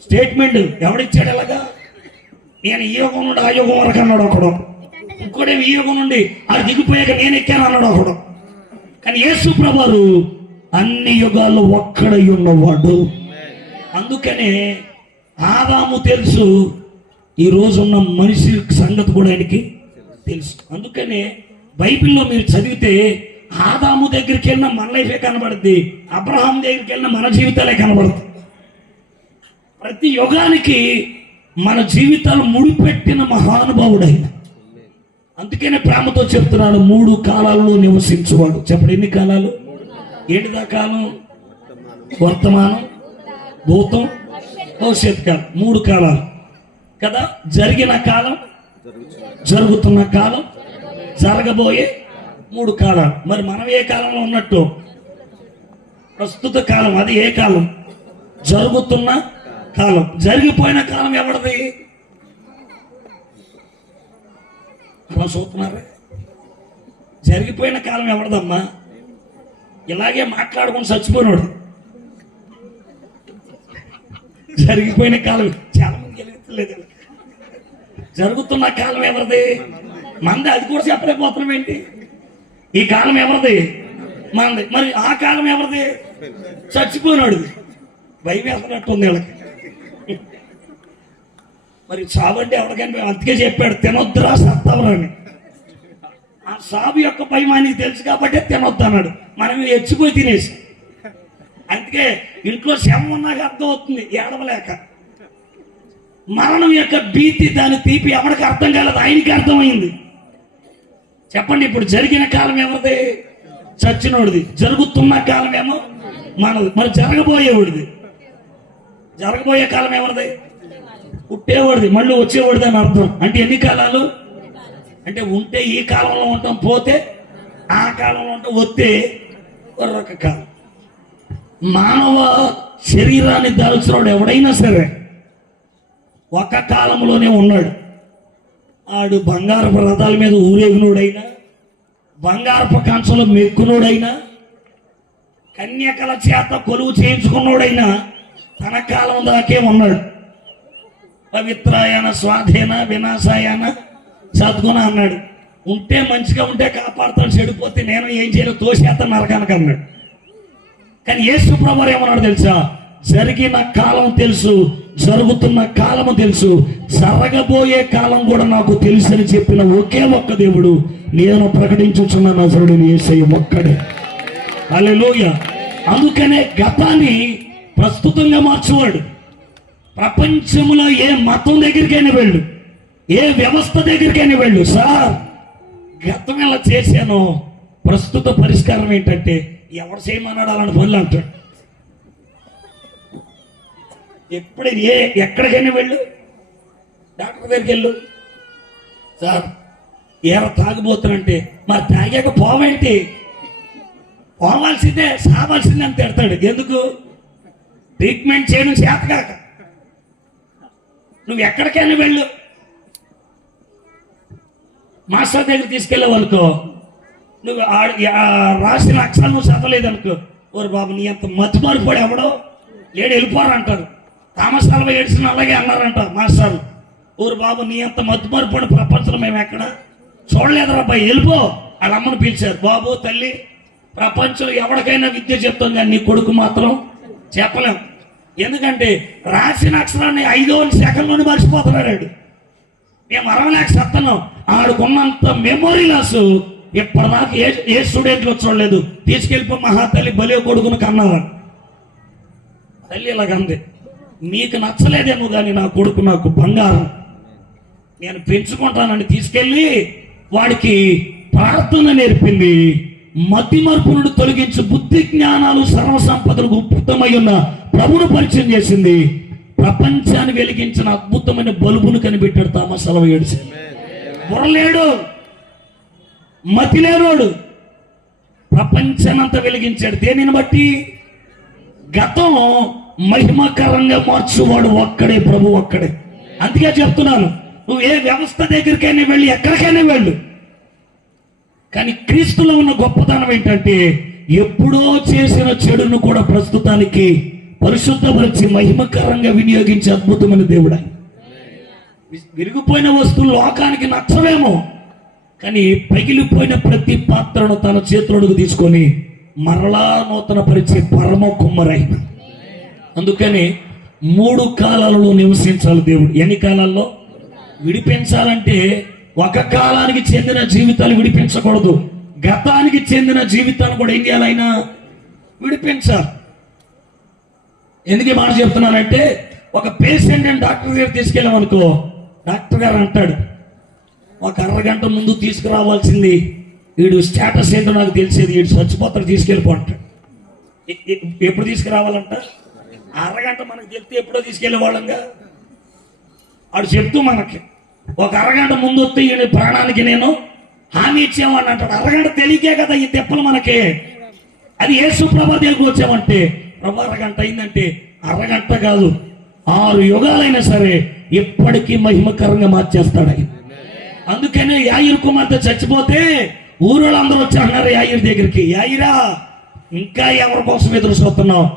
స్టేట్మెంట్ ఎవడిచ్చాడు? ఎలాగా? నేను ఈ యుగం నుండి ఆ యుగం వరకు అన్నాడు ఒకడు. ఇంకోటి ఈ యుగం నుండి అది దిగిపోయాక నేను ఎక్కాను అన్నాడు ఒకడు. కానీ యేసు ప్రభువు అన్ని యుగాల్లో ఒక్కడై ఉన్నవాడు. అందుకనే ఆదాము తెలుసు, ఈ రోజున్న మనిషి సంగతి కూడా ఆయనకి తెలుసు. అందుకనే బైబిల్లో మీరు చదివితే ఆదాము దగ్గరికి వెళ్ళిన మన లైఫే కనబడుద్ది, అబ్రహాం దగ్గరికి వెళ్ళిన మన జీవితాలే కనబడుతుంది. ప్రతి యుగానికి మన జీవితాలు ముడిపెట్టిన మహానుభావుడైన. అందుకనే ప్రేమతో చెప్తున్నాడు, 3 కాలాల్లో నివసించువాడు. చెప్పండి, ఎన్ని కాలాలు? ఏంటిదా కాలం? వర్తమానం, భూతం, భవిష్యత్ కాలం. 3 కాలాలు కదా. జరిగిన కాలం, జరుగుతున్న కాలం, జరగబోయే 3 కాలాలు. మరి మనం ఏ కాలంలో ఉన్నట్టు? ప్రస్తుత కాలం. అది ఏ కాలం? జరుగుతున్న కాలం. జరిగిపోయిన కాలం ఎవరిది? అలా చూస్తున్నారా? జరిగిపోయిన కాలం ఎవరిదమ్మా? ఇలాగే మాట్లాడుకుని చచ్చిపోయినాడు. జరిగిపోయిన కాలం చాలా మంది తెలియట్లేదు. జరుగుతున్న కాలం ఎవరిది? మంది. అది కూడా చెప్పలేకపోతున్నాం ఏంటి? ఈ కాలం ఎవరిది? మంది. మరి ఆ కాలం ఎవరిది? చచ్చిపోయినాడు. భయం వేస్తున్నట్టు ఉంది వీళ్ళకి. మరి సాగు అంటే ఎవరికైనా అందుకే చెప్పాడు, తినొద్దురా సత్తవరా అని. ఆ సాగు యొక్క భయం ఆయనకి తెలుసు కాబట్టి తినొద్దు అన్నాడు. మనం ఎచ్చిపోయి తినేసి, అందుకే ఇంట్లో శవం ఉన్నాక అర్థం అవుతుంది ఏడవలేక. మరణం యొక్క భీతి, దాని తీపి ఎవరికి అర్థం కాలేదు, ఆయనకి అర్థమైంది. చెప్పండి, ఇప్పుడు జరిగిన కాలం ఎవరిది? చచ్చినోడిది. జరుగుతున్న కాలం ఏమో మనది. మరి జరగబోయేవాడిది, జరగబోయే కాలం ఎవరిది? పుట్టేవాడిది, మళ్ళీ వచ్చేవాడిది అని అర్థం. అంటే ఎన్ని కాలాలు? అంటే ఉంటే ఈ కాలంలో ఉంటాం, పోతే ఆ కాలంలో ఉంటాం, వస్తే మరొక కాలం. మానవ శరీరాన్ని దాల్చినోడు ఎవడైనా సరే ఒక కాలంలోనే ఉన్నాడు. ఆడు బంగారపు రథాల మీద ఊరేగినోడైనా, బంగారపు కంచంలో మెక్కునోడైనా, కన్యకల చేత కొలువు చేయించుకున్నోడైనా తన కాలం దాకే ఉన్నాడు. పవిత్రాయన స్వాధీన వినాశాయన సద్గుణ అన్నాడు. ఉంటే మంచిగా ఉంటే కాపాడుతాడు, చెడిపోతే నేను ఏం చేయలేదు, తోసేస్తాను నరకానికి అన్నాడు. కానీ యేసు ప్రభువు ఏమన్నాడు తెలుసా? జరిగిన కాలం తెలుసు, జరుగుతున్న కాలము తెలుసు, జరగబోయే కాలం కూడా నాకు తెలుసు అని చెప్పిన ఒకే ఒక్క దేవుడు నేను ప్రకటించుచున్న నజరుడిని యేసయ్య ఒక్కడే. హల్లెలూయా. అందుకనే గతాన్ని ప్రస్తుతంగా మార్చేవాడు. ప్రపంచంలో ఏ మతం దగ్గరికైనా వెళ్ళు, ఏ వ్యవస్థ దగ్గరికైనా వెళ్ళు, సార్ గతం ఎలా చేశానో ప్రస్తుత పరిష్కారం ఏంటంటే ఎవరు చేయమన్నాడు అలాంటి పనులు అంటాడు. ఎప్పుడు ఎక్కడికైనా వెళ్ళు, డాక్టర్ దగ్గరికి వెళ్ళు, సార్ ఏర తాగిపోతానంటే మరి తాగాక పోవేంటి, పోవాల్సిందే సావాల్సిందే అని తిడతాడు. ఎందుకు? ట్రీట్మెంట్ చేయడం చేతకాక. నువ్వు ఎక్కడికైనా వెళ్ళు, మాస్టర్ దగ్గర తీసుకెళ్ళేవాళ్ళకో నువ్వు రాసిన అక్షరాలు నువ్వు చదవలేదనుకో, ఓరు బాబు నీ అంత మతిమారిపోడు ఎవడో లేడు వెళ్ళిపోరు అంటారు. తామసాలలో ఏడ్చిన అలాగే అన్నారంట మాస్టర్లు. ఊరు బాబు నీ అంత మతిమారిపోడు ప్రపంచంలో మేము ఎక్కడ చూడలేదురా అబ్బాయి, వెళ్ళిపో. వాళ్ళ అమ్మను పిలిచారు, బాబు తల్లి ప్రపంచంలో ఎవరికైనా విద్య చెప్తాం కానీ నీ కొడుకు మాత్రం చెప్పలేం. ఎందుకంటే రాసిన అక్షరాన్ని 5 సెకండ్లోనే మర్చిపోతున్నాడు. మేము అరవలేక సత్తన్నాం. ఆడుకున్నంత మెమొరీ లాస్ ఇప్పటిదాకా ఏ స్టూడెంట్లు చూడలేదు. తీసుకెళ్ళిపో మహాతల్లి బలే కొడుకును కన్నావని తల్లి ఇలాగంది. నీకు నచ్చలేదేమో కానీ నా కొడుకు నాకు బంగారం, నేను పెంచుకుంటానని తీసుకెళ్ళి వాడికి ప్రార్థన నేర్పింది. మతి మరుపును తొలగించి బుద్ధి జ్ఞానాలు సర్వసంపదలకు ఉపుతమై ఉన్న ప్రభువును పరిచయం చేసింది. ప్రపంచాన్ని వెలిగించిన అద్భుతమైన బల్బును కనిపెట్టాడు థామస్ అల్వా ఎడిసన్. బుర్రలేడు, మతి లేనోడు, ప్రపంచానంతా వెలిగించాడు. దేనిని బట్టి? గతం మహిమకరంగా మార్చువాడు ఒక్కడే, ప్రభు ఒక్కడే. అందుకే చెప్తున్నాను, నువ్వు ఏ వ్యవస్థ దగ్గరికైనా వెళ్ళి ఎక్కడికైనా వెళ్ళు, కానీ క్రీస్తులో ఉన్న గొప్పతనం ఏంటంటే ఎప్పుడో చేసిన చెడును కూడా ప్రస్తుతానికి పరిశుద్ధపరిచి మహిమకరంగా వినియోగించే అద్భుతమైన దేవుడు. విరిగిపోయిన వస్తువులు లోకానికి నచ్చవేమో, కానీ పగిలిపోయిన ప్రతి పాత్రను తన చేతులకు తీసుకొని మరలా నూతన పరిచే పరమ కుమ్మరైన. అందుకని 3 కాలాలలో నివసించాలి దేవుడు. ఎన్ని కాలాల్లో? విడిపించాలంటే ఒక కాలానికి చెందిన జీవితాలు విడిపించకూడదు, గతానికి చెందిన జీవితాన్ని కూడా ఏం చేయాలైనా విడిపించాలి. ఎందుకు మాట చెప్తున్నానంటే, ఒక పేషెంట్ అని డాక్టర్ దగ్గర తీసుకెళ్ళామనుకో, డాక్టర్ గారు అంటాడు ఒక అరగంట ముందు తీసుకురావాల్సింది, వీడు స్టేటస్ ఏంటో నాకు తెలిసేది, వీడు చచ్చిపోతాడు తీసుకెళ్ళిపో అంటాడు. ఎప్పుడు తీసుకురావాలంట? అరగంట మనకు చెప్తే ఎప్పుడో తీసుకెళ్ళేవాళ్ళంగా. వాడు చెప్తూ మనకి ఒక అరగంట ముందు వస్తే ఈ ప్రాణానికి నేను హామీ ఇచ్చేవాడిని అంటాడు. అరగంట తెలియకే కదా ఈ తెప్పలు మనకి. అది యేసు ప్రభు దగ్గరికి వచ్చామంటే, ప్రభు అరగంట అయిందంటే అరగంట కాదు 6 యుగాలైనా సరే ఎప్పటికీ మహిమకరంగా మార్చేస్తాడు ఆయన. అందుకనే యాయిరు కుమార్తె చచ్చిపోతే ఊరోళ్ళందరూ వచ్చి అన్నారు యాయిరు దగ్గరికి, యాయిరా ఇంకా ఎవరి కోసం ఎదురు చూస్తున్నావు,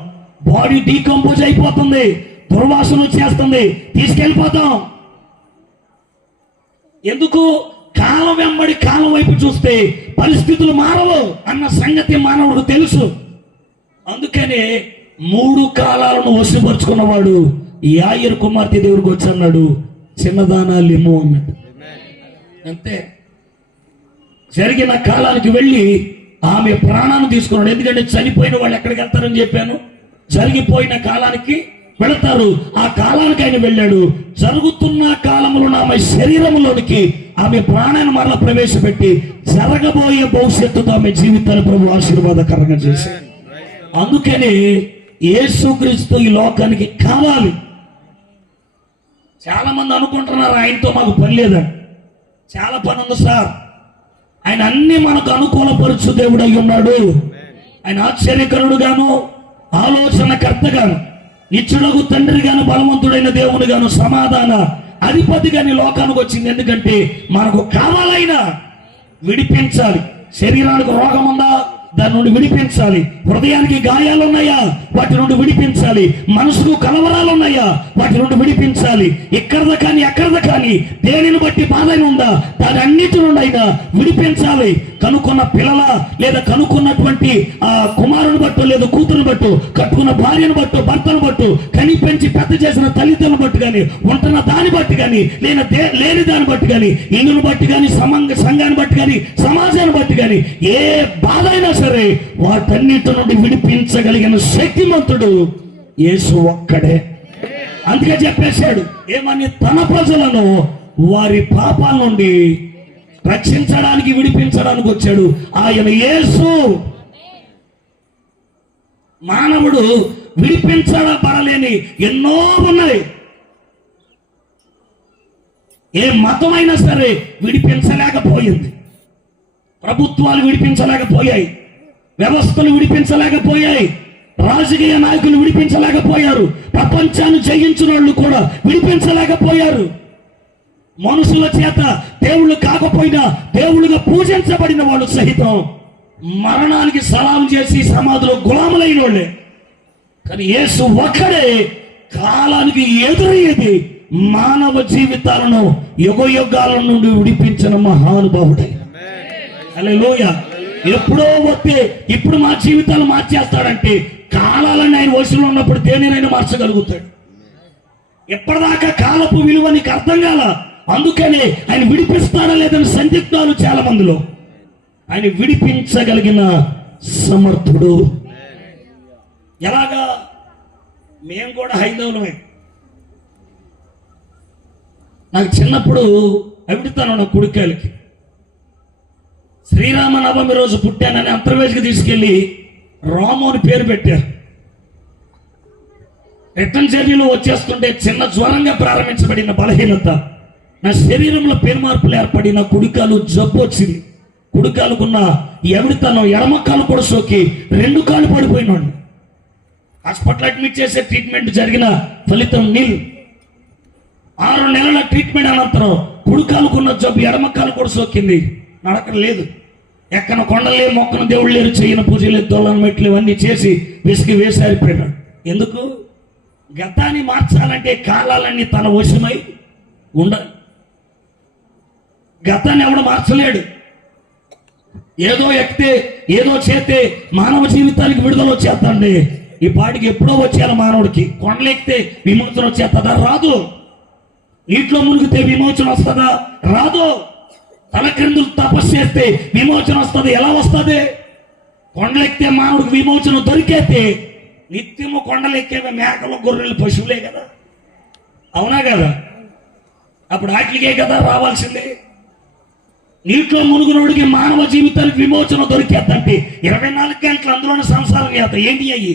బాడీ డీకంపోజ్ అయిపోతుంది, దుర్వాసన వచ్చేస్తుంది, తీసుకెళ్ళిపోతాం. ఎందుకు? కాలం వెంబడి కాలం వైపు చూస్తే పరిస్థితులు మారవు అన్న సంగతి మానవుడికి తెలుసు. అందుకనే 3 కాలాలను వశపరుచుకున్నవాడు యాయిరు కుమార్తె దగ్గరికి వచ్చి అన్నాడు, చిన్నదానా లిమ్ము అన్నట్టు. అంతే. జరిగిన కాలానికి వెళ్ళి ఆమె ప్రాణాన్ని తీసుకున్నాడు. ఎందుకంటే చనిపోయిన వాళ్ళు ఎక్కడికి వెళ్తారని చెప్పాను. జరిగిపోయిన కాలానికి వెళతారు. ఆ కాలానికి ఆయన వెళ్ళాడు. జరుగుతున్న కాలంలో ఆమె శరీరంలోనికి ఆమె ప్రాణాన్ని మరలా ప్రవేశపెట్టి జరగబోయే భవిష్యత్తుతో ఆమె జీవితాన్ని ప్రభు ఆశీర్వాదకరంగా చేశాడు. అందుకని యేసుక్రీస్తు ఈ లోకానికి కావాలి. చాలా మంది అనుకుంటున్నారు ఆయనతో మాకు పని లేదని. చాలా పని ఉంది సార్. ఆయన అన్ని మనకు అనుకూలపరచు దేవుడు అయి ఉన్నాడు. ఆయన ఆశ్చర్యకరుడు గాను, ఆలోచనకర్త గాను, నిత్యుడగు తండ్రి గాను, బలవంతుడైన దేవుడు గాను, సమాధాన అధిపతి గాని లోకానికి వచ్చింది. ఎందుకంటే మనకు కావాలైనా విడిపించాలి. శరీరానికి రోగం ఉందా, దాని నుండి విడిపించాలి. హృదయానికి గాయాలు ఉన్నాయా, వాటి నుండి విడిపించాలి. మనసుకు కలవరాలు ఉన్నాయా, వాటి నుండి విడిపించాలి. ఇక్కడద కానీ అక్కడద కానీ దేనిని బట్టి బాధ ఉందా, దాని అన్నిటి నుండి అయినా విడిపించాలి. కనుక్కున్న పిల్లల లేదా కనుక్కున్నటువంటి ఆ కుమారుని బట్టు లేదా కూతురు బట్టు, కట్టుకున్న భార్యను బట్టు, భర్తను బట్టు, కనిపెంచి పెద్ద చేసిన తల్లిదండ్రులను బట్టి కానీ, ఉంటున్న దాన్ని బట్టి కానీ, లేని దాన్ని బట్టి కానీ, ఇల్లును బట్టి కానీ, సంఘాన్ని బట్టి కానీ, సమాజాన్ని బట్టి కానీ, ఏ బాధ అయినా సరే వాటన్నిటి నుండి విడిపించగలిగిన శక్తిమంతుడు యేసు ఒక్కడే. అందుకే చెప్పేశాడు ఏమని, తన ప్రజలను వారి పాపాల నుండి రక్షించడానికి, విడిపించడానికి వచ్చాడు ఆయన యేసు. మానవుడు విడిపించబడలేని ఎన్నో ఉన్నాయి. ఏ మతమైనా సరే విడిపించలేకపోయింది. ప్రభుత్వాలు విడిపించలేకపోయాయి, వ్యవస్థలు విడిపించలేకపోయాయి, రాజకీయ నాయకులు విడిపించలేకపోయారు, ప్రపంచాన్ని జయించిన వాళ్ళు కూడా విడిపించలేకపోయారు. మనుషుల చేత దేవుళ్ళు కాకపోయినా దేవుళ్ళుగా పూజించబడిన వాళ్ళు సహితం మరణానికి సలాం చేసి సమాధిలో గులాములైన వాళ్ళే. కానీ యేసు ఒక్కడే కాలానికి ఎదురయ్యేది మానవ జీవితాలను యుగయుగాల నుండి విడిపించిన మహానుభావుడే. హల్లెలూయా. ఎప్పుడో వస్తే ఇప్పుడు మా జీవితాలు మార్చేస్తాడంటే కాలాలన్నీ ఆయన వయసులో ఉన్నప్పుడు దేనినైనా మార్చగలుగుతాడు. ఎప్పటిదాకా కాలపు విలువ నీకు అర్థం కాల. అందుకనే ఆయన విడిపిస్తాడా లేదని సందిగ్ధాలు చాలా మందిలో. ఆయన విడిపించగలిగిన సమర్థుడు. ఎలాగా? మేము కూడా హైందవులమే. నాకు చిన్నప్పుడు అవిడుతాను కుడికాయలకి. శ్రీరామ నవమి రోజు పుట్టానని అంతర్వేదికి తీసుకెళ్లి రాము అని పేరు పెట్టారు. రిటర్న్ జర్నీలో వచ్చేస్తుంటే చిన్న జ్వరంగా ప్రారంభించబడిన బలహీనత, నా శరీరంలో పేరు మార్పులు ఏర్పడి నా కుడికాలు జబ్బు వచ్చింది. కుడికాలుకున్న ఎవిడితనం ఎడమకాలు కూడా సోకి 2 కాళ్ళు పడిపోయినాడు. హాస్పిటల్ అడ్మిట్ చేసే ట్రీట్మెంట్ జరిగిన ఫలితం నీల్. 6 నెలల ట్రీట్మెంట్ అనంతరం కుడికాలుకున్న జబ్బు ఎడమకాలు కూడా సోకింది. నడకం లేదు. ఎక్కన కొండలే, మొక్కను దేవుళ్ళు లేరు, చేయన పూజలు, దొల్లని మెట్లు ఇవన్నీ చేసి విసిగి వేసారిపోయినాడు. ఎందుకు? గతాన్ని మార్చాలంటే కాలాలన్నీ తన వశమై ఉండాలి. గతాన్ని ఎవడు మార్చలేడు. ఏదో ఎక్కితే ఏదో చేస్తే మానవ జీవితానికి విడుదల వచ్చేస్తండి. ఈ పాటికి ఎప్పుడో వచ్చేయాలి మానవుడికి. కొండలెక్కితే విమోచన వచ్చేస్తుందా? రాదు. నీటిలో మునిగితే విమోచన వస్తుందా? రాదు. తలక్రిందులు తపస్సు చేస్తే విమోచన వస్తుంది. ఎలా వస్తుంది? కొండలెక్కితే మానవుడికి విమోచన దొరికేస్తే నిత్యము కొండలెక్కేవే మేకలు, గొర్రెలు, పశువులే కదా. అవునా కదా? అప్పుడు వాటికే కదా రావాల్సిందే. నీటిలో మునుగునోడికి మానవ జీవితానికి విమోచన దొరికేద్దంటే 24 గంటలు అందులోనే సంసారం చేత ఏంటి అయ్యి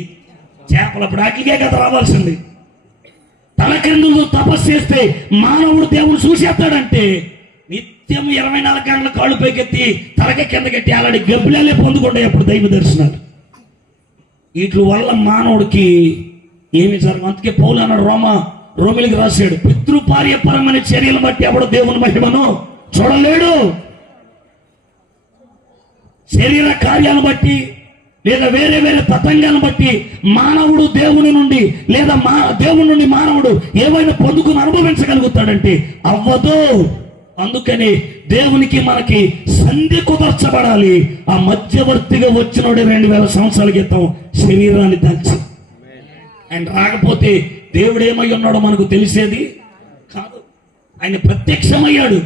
చేపలు. అప్పుడు వాటికే కదా రావాల్సింది. తలక్రిందులు తపస్సు చేస్తే మానవుడు దేవుడు చూసేస్తాడంటే నిత్యం 24 గంటల కాళ్ళు పైకెత్తి తలక కిందకెత్తి అలాంటి గబ్బిలాలే పొందుకుంటాయి అప్పుడు దైవ దర్శనాలు. వీటి వల్ల మానవుడికి ఏమి జరగదు. అందుకే పౌలు అన్నాడు రోమిలికి రాశాడు, పితృపార్యపరమైన చర్యలు బట్టి ఎవడు దేవుని మహిమను చూడలేడు. శరీర కార్యాలను బట్టి లేదా వేరే వేరే తతంగాలను బట్టి మానవుడు దేవుని నుండి లేదా దేవుని నుండి మానవుడు ఏవైనా పొందుకుని అనుభవించగలుగుతాడంటే అవ్వదు. అందుకని దేవునికి మనకి సంధి కుదర్చబడాలి. ఆ మధ్యవర్తిగా వచ్చినోడే 2000 సంవత్సరాల క్రితం శరీరాన్ని దాల్చి. ఆయన రాకపోతే దేవుడు ఏమై ఉన్నాడో మనకు తెలిసేది కాదు. ఆయన ప్రత్యక్షమయ్యాడు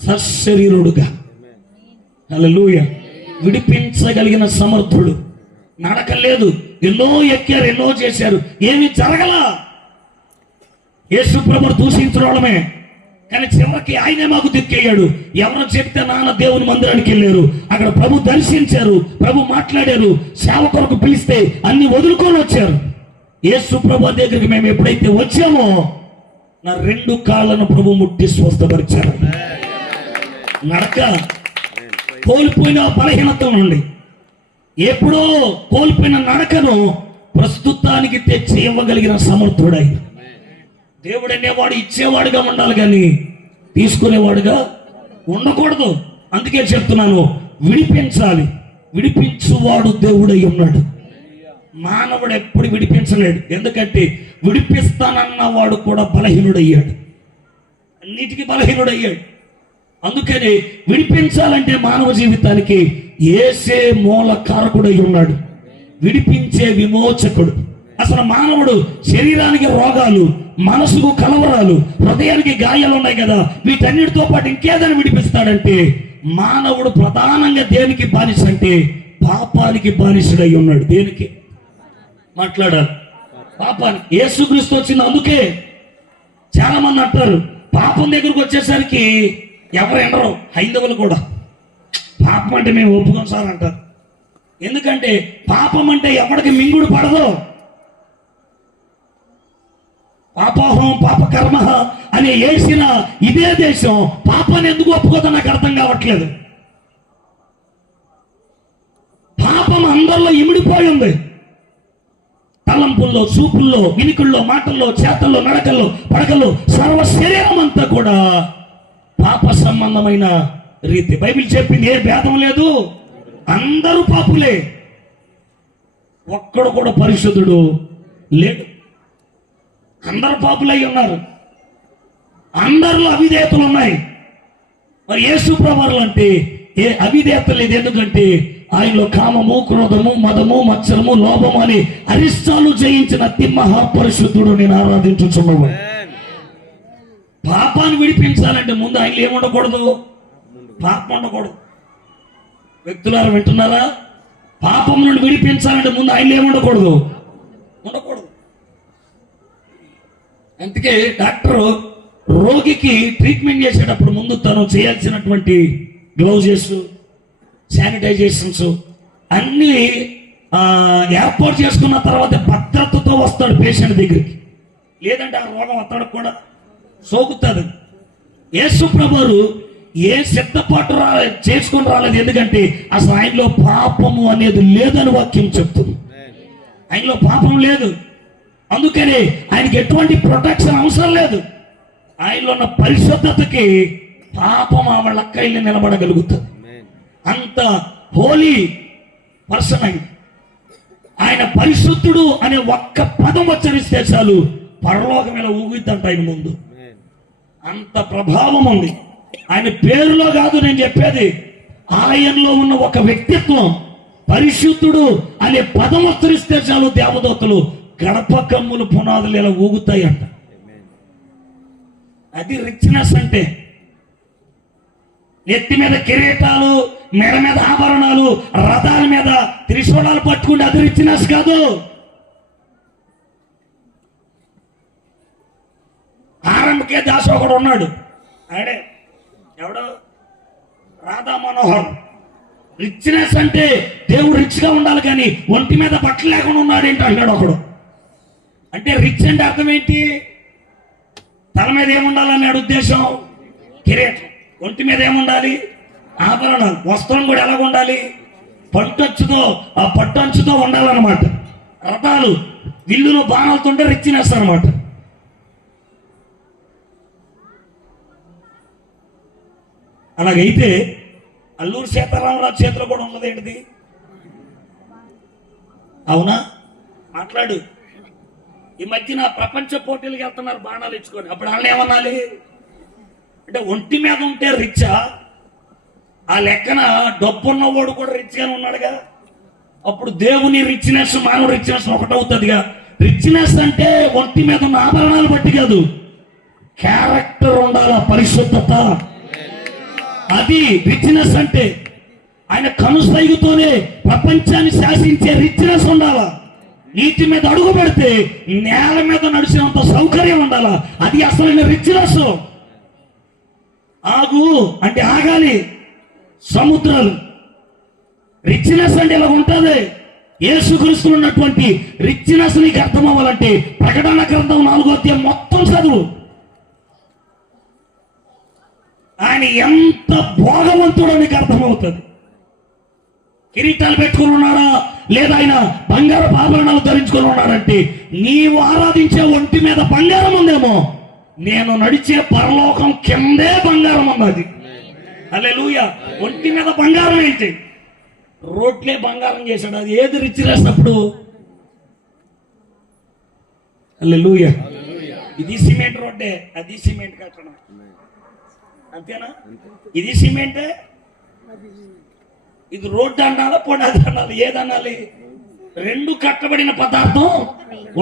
సశరీరుడుగా. హల్లెలూయా. విడిపించగలిగిన సమర్థుడు. నడకలేదు, ఎన్నో ఎక్కారు, ఎన్నో చేశారు, ఏమి జరగలా. యేసు ప్రభువు దూషించిన వాళ్ళమే, కానీ చివరికి ఆయనే మాకు దిక్కయ్యాడు. ఎవరో చెప్తే నాన్న దేవుని మందిరానికి వెళ్ళారు, అక్కడ ప్రభు దర్శించారు, ప్రభు మాట్లాడారు, సేవకులకు పిలిస్తే అన్ని వదులుకొని వచ్చారు. యేసు ప్రభు దగ్గరికి మేము ఎప్పుడైతే వచ్చామో నా 2 కాళ్ళను ప్రభు ముట్టి స్వస్థపరిచారు. నడక కోల్పోయిన బలహీనత నుండి ఎప్పుడో కోల్పోయిన నడకను ప్రస్తుతానికి తెచ్చి ఇవ్వగలిగిన సమర్థుడై. దేవుడు అనేవాడు ఇచ్చేవాడుగా ఉండాలి కానీ తీసుకునేవాడుగా ఉండకూడదు. అందుకే చెప్తున్నాను, విడిపించాలి. విడిపించువాడు దేవుడై ఉన్నాడు. మానవుడు ఎప్పుడు విడిపించలేడు. ఎందుకంటే విడిపిస్తానన్న వాడు కూడా బలహీనుడయ్యాడు, అన్నిటికీ బలహీనుడయ్యాడు. అందుకని విడిపించాలంటే మానవ జీవితానికి యేసే మూల కారకుడై ఉన్నాడు, విడిపించే విమోచకుడు. అసలు మానవుడు శరీరానికి రోగాలు, మనసుకు కలవరాలు, హృదయానికి గాయాలు ఉన్నాయి కదా, వీటన్నిటితో పాటు ఇంకేదని విడిపిస్తాడంటే మానవుడు ప్రధానంగా దేనికి బానిస అంటే పాపానికి బానిసుడై ఉన్నాడు. దేనికి మాట్లాడాలి? పాపానికి. యేసుక్రీస్తు వచ్చింది అందుకే. చాలా మంది అంటారు పాపం దగ్గరకు వచ్చేసరికి ఎవరు ఎండరు, హైందవులు కూడా పాపం అంటే మేము ఒప్పుకోం సార్ అంటారు. ఎందుకంటే పాపం అంటే ఎవరికి మింగుడు పడదు. పాపోహం పాపకర్మ అని ఏడ్చిన ఇదే దేశం పాపాన్ని ఎందుకు ఒప్పుకోదో నాకు అర్థం కావట్లేదు. పాపం అందరిలో ఇమిడిపోయి ఉంది. తలంపుల్లో, చూపుల్లో, వినికుల్లో, మాటల్లో, చేతల్లో, నడకల్లో, పడకల్లో, సర్వ శరీరం అంతా కూడా పాప సంబంధమైన రీతి. బైబిల్ చెప్పింది ఏ భేదం లేదు, అందరూ పాపులే, ఒక్కడు కూడా పరిశుద్ధుడు లేడు. అందరు పాపులై ఉన్నారు, అందరిలో అవిధేయతలు ఉన్నాయి. మరి యేసు ప్రభువులు అంటే ఏ అవిధేయత లేదు. ఎందుకంటే ఆయనలో కామము, క్రోధము, మదము, మత్సరము, లోభము అని అరిష్టాలు జయించిన అతి మహాపరిశుద్ధుడు నేను ఆరాధించుచున్నాను. పాపాన్ని విడిపించాలంటే ముందు ఆయనలో ఏముండకూడదు, పాపం ఉండకూడదు. వ్యక్తులారా వింటున్నారా? పాపం నుండి విడిపించాలంటే ముందు ఆయనలో ఏముండకూడదు, ఉండకూడదు. అందుకే డాక్టర్ రోగికి ట్రీట్మెంట్ చేసేటప్పుడు ముందు తను చేయాల్సినటువంటి గ్లౌజెస్, శానిటైజేషన్స్ అన్నీ ఏర్పాటు చేసుకున్న తర్వాత భద్రతతో వస్తాడు పేషెంట్ దగ్గరికి. లేదంటే ఆ రోగం అతడికి కూడా సోకుతుంది. యేసు ప్రభువు ఏ సిద్ధపాటు చేసుకొని రాలేదు. ఎందుకంటే అసలు ఆయనలో పాపము అనేది లేదని వాక్యం చెప్తుంది. ఆయనలో పాపం లేదు. అందుకని ఆయనకి ఎటువంటి ప్రొటెక్షన్ అవసరం లేదు. ఆయనలో ఉన్న పరిశుద్ధతకి పాపం ఆవిడ లక్కైల్ని నిలబడగలుగుతుంది. అంత హోలీ పర్సన్ అయింది. ఆయన పరిశుద్ధుడు అనే ఒక్క పదం ఉచ్చరిస్తే చాలు పరలోకం ఇలా ఊగిద్దంట ఆయన ముందు. అంత ప్రభావం ఉంది ఆయన పేరులో. కాదు నేను చెప్పేది, ఆయనలో ఉన్న ఒక వ్యక్తిత్వం. పరిశుద్ధుడు అనే పదం ఉచ్చరిస్తే చాలు దేవదూతలు గడప కమ్ములు పునాదులు ఇలా ఊగుతాయి అంట. అది రిచ్నెస్ అంటే. నెత్తి మీద కిరీటాలు, మెడ మీద ఆభరణాలు, రథాల మీద త్రిశూలాలు పట్టుకుంటే అది రిచ్నెస్ కాదు. ఆరంభకే దాస ఒకడు ఉన్నాడు, ఆడే ఎవడు, రాధా మనోహర్. రిచ్నెస్ అంటే దేవుడు రిచ్ గా ఉండాలి, కానీ ఒంటి మీద బట్టలు లేకుండా ఉన్నాడు ఏంటి అంటాడు ఒకడు. అంటే రిచ్ అంటే అర్థం ఏంటి? తల మీద ఏముండాలన్నాడు ఉద్దేశం, కిరీటం. ఒంటి మీద ఏముండాలి, ఆభరణాలు. వస్త్రం కూడా ఎలాగ ఉండాలి, ఆ పట్టంచుతో ఉండాలన్నమాట. రథాలు, విల్లులో బాణాలతుంటే రిచ్నెస్ అనమాట. అలాగైతే అల్లూరు సీతారామరాజు చేతిలో కూడా ఉన్నది ఏంటిది? అవునా? మాట్లాడు. ఈ మధ్యన ప్రపంచ పోటీలకు వెళ్తున్నారు బాణాలు ఇచ్చుకొని. అప్పుడు వాళ్ళని ఏమనాలి అంటే ఒంటి మీద ఉంటే రిచ్చా? ఆ లెక్కన డబ్బున్నవాడు కూడా రిచ్గానే ఉన్నాడుగా. అప్పుడు దేవుని రిచ్నెస్, మానవ రిచ్నెస్ ఒకటవుతుందిగా. రిచ్నెస్ అంటే ఒంటి మీద ఉన్న ఆభరణాలు బట్టి కాదు, క్యారెక్టర్ ఉండాల, పరిశుద్ధత. అది రిచ్నెస్ అంటే. ఆయన కనుసైగుతోనే ప్రపంచాన్ని శాసించే రిచ్నెస్ ఉండాలా. నీటి మీద అడుగు పెడితే నేల మీద నడిచినంత సౌకర్యం ఉండాలా. అది అసలైన రిచ్నెస్. ఆగు అంటే ఆగాలి. సముద్రాలు రిచ్నెస్ అంటే ఇలా ఉంటుంది. యేసుక్రీస్తులో ఉన్నటువంటి రిచ్నెస్ నీకు అర్థం అవ్వాలంటే ప్రకటన గ్రంథం 4వ అధ్యాయం మొత్తం చదువు. ఆయన ఎంత భోగవంతుడో నీకు అర్థమవుతుంది. కిరీటాలు పెట్టుకుని ఉన్నాడా, లేదా ఆయన బంగారు ఆభరణాలు ధరించుకుని ఉన్నాడంటే నీవు ఆరాధించే ఒంటి మీద బంగారం ఉందేమో, నేను నడిచే పరలోకం కిందే బంగారం ఉన్నది. హల్లెలూయా. ఒంటి మీద బంగారం ఏంటి? రోడ్లే బంగారం చేశాడు. అది ఏది రిచ్నెస్ అప్పుడు? హల్లెలూయా. ఇది సిమెంట్ రోడ్డే, అది సిమెంట్ కట్టడం అంతేనా? ఇది సిమెంటే, ఇది రోడ్డు అనాలా, పొడాది అనాలి, ఏదనాలి? రెండు కట్టబడిన పదార్థం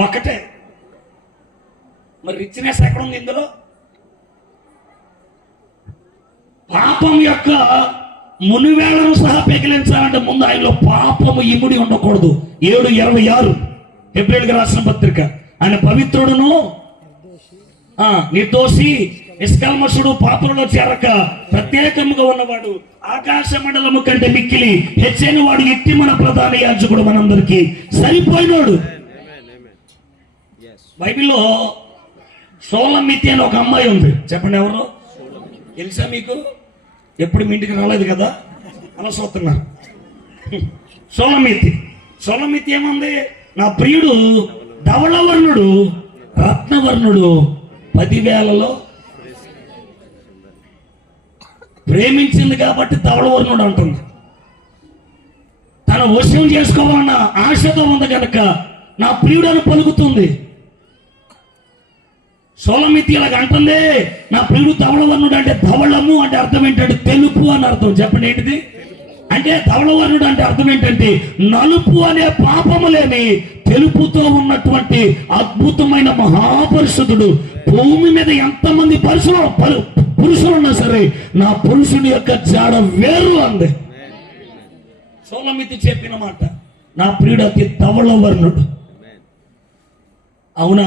ఒకటే. మరి రిచ్నెస్ ఎక్కడ ఉంది ఇందులో? పాపం యొక్క మునివేళ్లను సహా పెకిలించాలంటే ముందు ఆయనలో పాపము ఇముడి ఉండకూడదు. 7:26 హెబ్రీయులకు రాసిన పత్రిక. ఆయన పవిత్రుడును నిర్దోషి, నిష్కల్మషుడు, పాపంలో చేరక ప్రత్యేకముగా ఉన్నవాడు, ఆకాశ మండలము కంటే మిక్కిలి హెచ్చైన వాడు, ఇట్టి మన ప్రధాన యాజకుడు, మనందరికీ సరిపోయినోడు. బైబిల్లో సోలమితి అని ఒక అమ్మాయి ఉంది. చెప్పండి ఎవరు తెలుసా మీకు? ఎప్పుడు మీ ఇంటికి రాలేదు కదా, అలా చూస్తున్నారు. సోలమితి ఏముంది? నా ప్రియుడు ధవళవర్ణుడు, రత్నవర్ణుడు, 10,000లో ప్రేమించింది కాబట్టి ధవళవర్ణుడు అంటుంది. తన వశం చేసుకోవాలన్న ఆశతో ఉంది కనుక నా ప్రియుడని పలుకుతుంది. సోలమితి ఇలాగ అంటుంది, నా ప్రియుడు ధవళవర్ణుడు. అంటే ధవళము అంటే అర్థం ఏంటంటే తెలుపు అని అర్థం. చెప్పండి ఏంటిది? అంటే ధవళవర్ణుడు అంటే అర్థం ఏంటంటే నలుపు అనే పాపము లేని తెలుపుతో ఉన్నటువంటి అద్భుతమైన మహాపరిశుద్ధుడు. భూమి మీద ఎంతమంది పురుషులు ఉన్నా సరే నా పురుషుని యొక్క జాడ వేరు అంది సోలమితి చెప్పిన మాట. నా ప్రియుడు అతి ధవళవర్ణుడు. అవునా?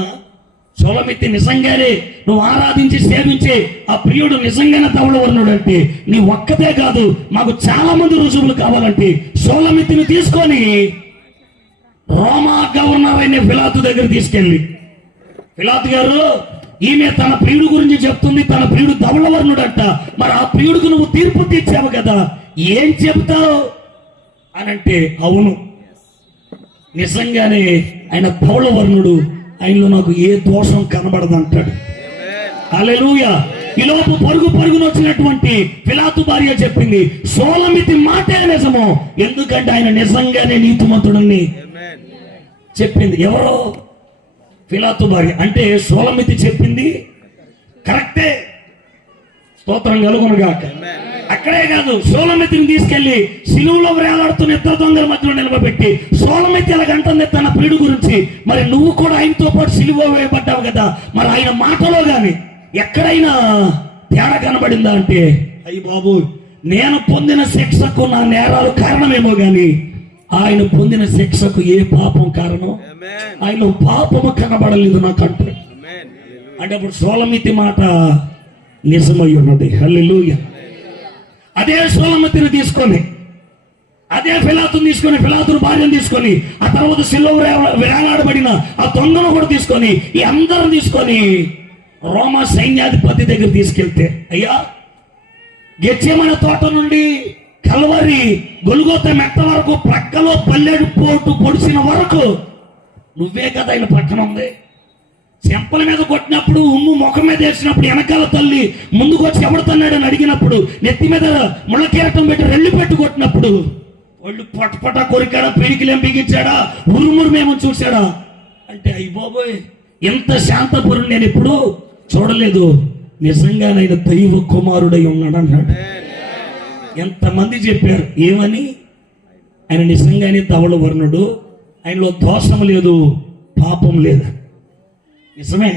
సోలమితి నిజంగానే నువ్వు ఆరాధించి సేవించే ఆ ప్రియుడు నిజంగానే ధవళవర్ణుడు అంటే నీ ఒక్కతే కాదు, మాకు చాలా మంది రుజువులు కావాలంటే సోలమితిని తీసుకొని రోమా గవర్నర్ అయిన పిలాతు దగ్గర తీసుకెళ్ళి, పిలాతు గారు ఈమె తన ప్రియుడు గురించి చెప్తుంది, తన ప్రియుడు ధవళవర్ణుడు అంట, మరి ఆ ప్రియుడికి నువ్వు తీర్పు తీర్చావు కదా, ఏం చెప్తావు అని అంటే, అవును నిజంగానే ఆయన ధవళవర్ణుడు, ఆయనలో నాకు ఏ దోషం కనబడదు అంటాడు. హల్లెలూయా. ఈ లోపు పరుగున వచ్చినటువంటి పిలాతు భార్య చెప్పింది సోలమితి మాటే నిజము, ఎందుకంటే ఆయన నిజంగానే నీతిమంతుడని చెప్పింది. ఎవరో పిలాతు భార్య. అంటే సోలమితి చెప్పింది కరెక్టే. స్తోత్రం కలుగునుగాక. అక్కడే కాదు, సోలమితిని తీసుకెళ్లి సిలువలో వేలాడుతున్న ఇద్దరు దొంగల మధ్యలో నిలబెట్టి సోలమితి ఎలాగంటుంది తన ప్రియుడు గురించి, మరి నువ్వు కూడా ఆయనతో పాటు సిలువ వేయబడ్డావు కదా, మరి ఆయన మాటలో గాని ఎక్కడైనా తేడా కనబడిందా అంటే, అయ్యి బాబు నేను పొందిన శిక్షకు నా నేరాలు కారణమేమో గాని ఆయన పొందిన శిక్షకు ఏ పాపం కారణం? ఆయన పాపము కనబడలేదు నాకంటే. అంటే అప్పుడు సోలమితి మాట నిజమై ఉన్నది. హల్లెలూయా. అదే సోలమితిని తీసుకొని, అదే పిలాతుని తీసుకొని, పిలాతుని భార్యను తీసుకొని, ఆ తర్వాత సిలువ వేలాడబడిన ఆ దొంగను కూడా తీసుకొని, ఈ అందరం తీసుకొని రోమా సైన్యాధిపతి దగ్గర తీసుకెళ్తే, అయ్యా గెత్సేమనే తోట నుండి కల్వరి గొల్గోతా మెట్ట వరకు ప్రక్కలో పల్లెడు పోటు పొడిచిన వరకు నువ్వే కదా ఆయన పక్కన ఉంది. చెంపల మీద కొట్టినప్పుడు, ఉమ్ము ముఖం మీద వేసినప్పుడు, వెనకాల తల్లి ముందుకు వచ్చి ఎవడు తన్నాడని అడిగినప్పుడు, నెత్తి మీద ముళ్ళకీరటం పెట్టి రెల్లి పెట్టి కొట్టినప్పుడు వాళ్ళు పటపట కొరికాడా, పిడికిలేం బిగించాడా, ఉరుమురుమేమో చూశాడా అంటే, అయ్యి బాబోయ్ ఎంత శాంతపురం నేను ఎప్పుడు చూడలేదు, నిజంగానైనా దైవ కుమారుడై ఉన్నాడు అన్నాడు. ఎంతమంది చెప్పారు ఏమని? ఆయన నిజంగానే ధవళవర్ణుడు, ఆయనలో దోషం లేదు, పాపం లేదు. నిజమే.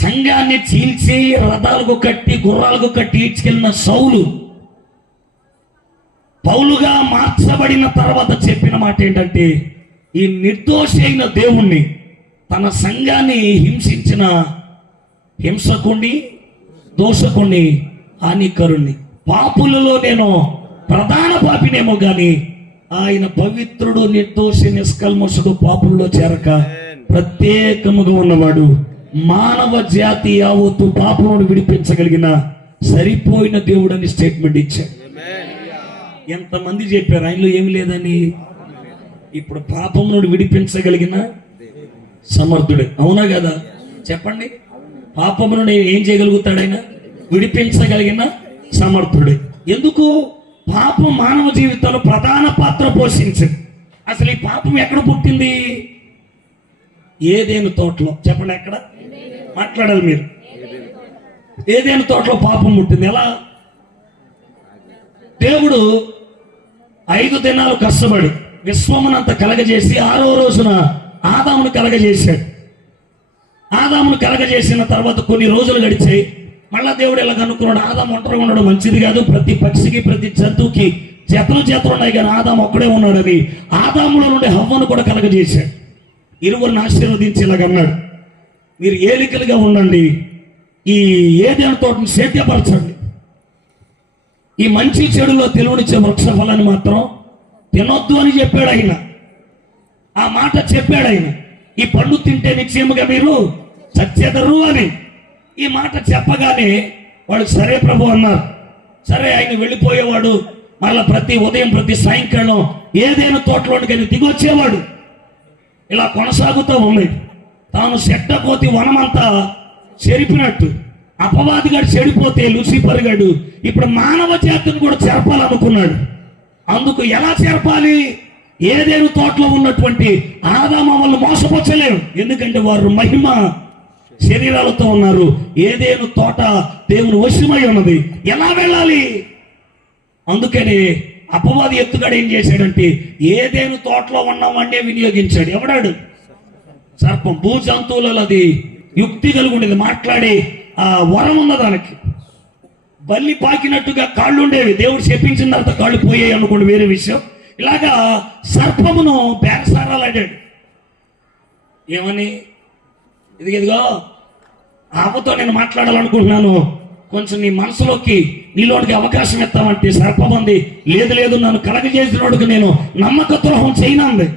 సంఘాన్ని చీల్చి రథాలకు కట్టి గుర్రాలకు కట్టి ఈడ్చుకెళ్ళిన సౌలు పౌలుగా మార్చబడిన తర్వాత చెప్పిన మాట ఏంటంటే, ఈ నిర్దోషి అయిన దేవుణ్ణి, తన సంఘాన్ని హింసించిన హింసకుణ్ణి, దోషకుణ్ణి, హానికరుణ్ణి, పాపులలో నేను ప్రధాన పాపినేమో గాని ఆయన పవిత్రుడు, నిర్దోషి, నిష్కల్మషుడు, పాపుల్లో చేరక ప్రత్యేకముగా ఉన్నవాడు, మానవ జాతి యావత్తు పాపమును విడిపించగలిగిన సరిపోయిన దేవుడు అని స్టేట్మెంట్ ఇచ్చాడు. ఎంతమంది చెప్పారు ఆయనలో ఏమి లేదని? ఇప్పుడు పాపం నుండి విడిపించగలిగిన సమర్థుడే, అవునా కదా? చెప్పండి, పాపం నుండి ఏం చేయగలుగుతాడు ఆయన? విడిపించగలిగిన సమర్థుడే. ఎందుకు? పాపం మానవ జీవితంలో ప్రధాన పాత్ర పోషించింది. అసలు ఈ పాపం ఎక్కడ పుట్టింది? ఏదేను తోటలో. చెప్పండి, ఎక్కడ? మాట్లాడాలి మీరు. ఏదేను తోటలో పాపం పుట్టింది. ఎలా? దేవుడు 5 దినాలు కష్టపడి విశ్వమునంత కలగజేసి 6వ రోజున ఆదామును కలగజేశాడు. ఆదామును కలగజేసిన తర్వాత కొన్ని రోజులు గడిచాయి. మళ్ళా దేవుడు ఇలా కనుక్కున్నాడు, ఆదాము ఒంటరిగా ఉండడం మంచిది కాదు, ప్రతి పక్షికి ప్రతి జంతువుకి జతలు ఉన్నాయి, కానీ ఆదాము ఒక్కడే ఉన్నాడని ఆదాములో నుండి హవ్వను కూడా కలగజేశాడు. ఇరువురిని ఆశీర్వదించి ఇలాగన్నాడు, మీరు ఏలికలుగా ఉండండి, ఈ ఏదైనా తోటను సేద్యపరచండి, ఈ మంచి చెడులో తెలివనిచ్చే వృక్ష ఫలాన్ని మాత్రం తినొద్దు అని చెప్పాడు ఆయన. ఆ మాట చెప్పాడు ఆయన. ఈ పండు తింటే నిశ్చయముగా మీరు చచ్చెదరు అని ఈ మాట చెప్పగానే వాడు సరే ప్రభు అన్నారు. సరే, ఆయన వెళ్ళిపోయేవాడు. మళ్ళీ ప్రతి ఉదయం ప్రతి సాయంకాలం ఏదైనా తోటలోనికి ఆయన దిగొచ్చేవాడు. ఇలా కొనసాగుతూ ఉంది. తాను చెట్టకోతి వనమంతా చెరిపినట్టు అపవాదిగాడు చెడిపోతే లూసిఫర్ గాడు ఇప్పుడు మానవ జాతిని కూడా చెరపాలనుకున్నాడు. అందుకు ఎలా చెరపాలి? ఏదేను తోటలో ఉన్నటువంటి ఆదాము వాళ్ళు మోసపోచలేరు, ఎందుకంటే వారు మహిమ శరీరాలతో ఉన్నారు. ఏదేను తోట దేవుని వశమై ఉన్నది. ఎలా వెళ్ళాలి? అందుకని అపవాది ఎత్తుగాడు ఏం చేశాడంటే ఏదేను తోటలో ఉన్నవాడినే వినియోగించాడు. ఎవడాడు? సర్పం. భూ జంతువులలో అది యుక్తి కలిగి ఉండేది, మాట్లాడే ఆ వరం ఉన్న దానికి. బల్లి పాకినట్టుగా కాళ్ళు ఉండేవి, దేవుడు చెప్పించిన తర్వాత కాళ్ళు పోయాయి అనుకోండి, వేరే విషయం. ఇలాగా సర్పమును బేరసారాలాడాడు. ఏమని? ఇదిగో ఆపతో నేను మాట్లాడాలనుకుంటున్నాను, కొంచెం నీ మనసులోకి నీలోనికి అవకాశం ఇస్తామంటే సర్పం అంది, లేదు లేదు, నన్ను కలగజేసినోడికి నేను నమ్మక ద్రోహం చేయనంది.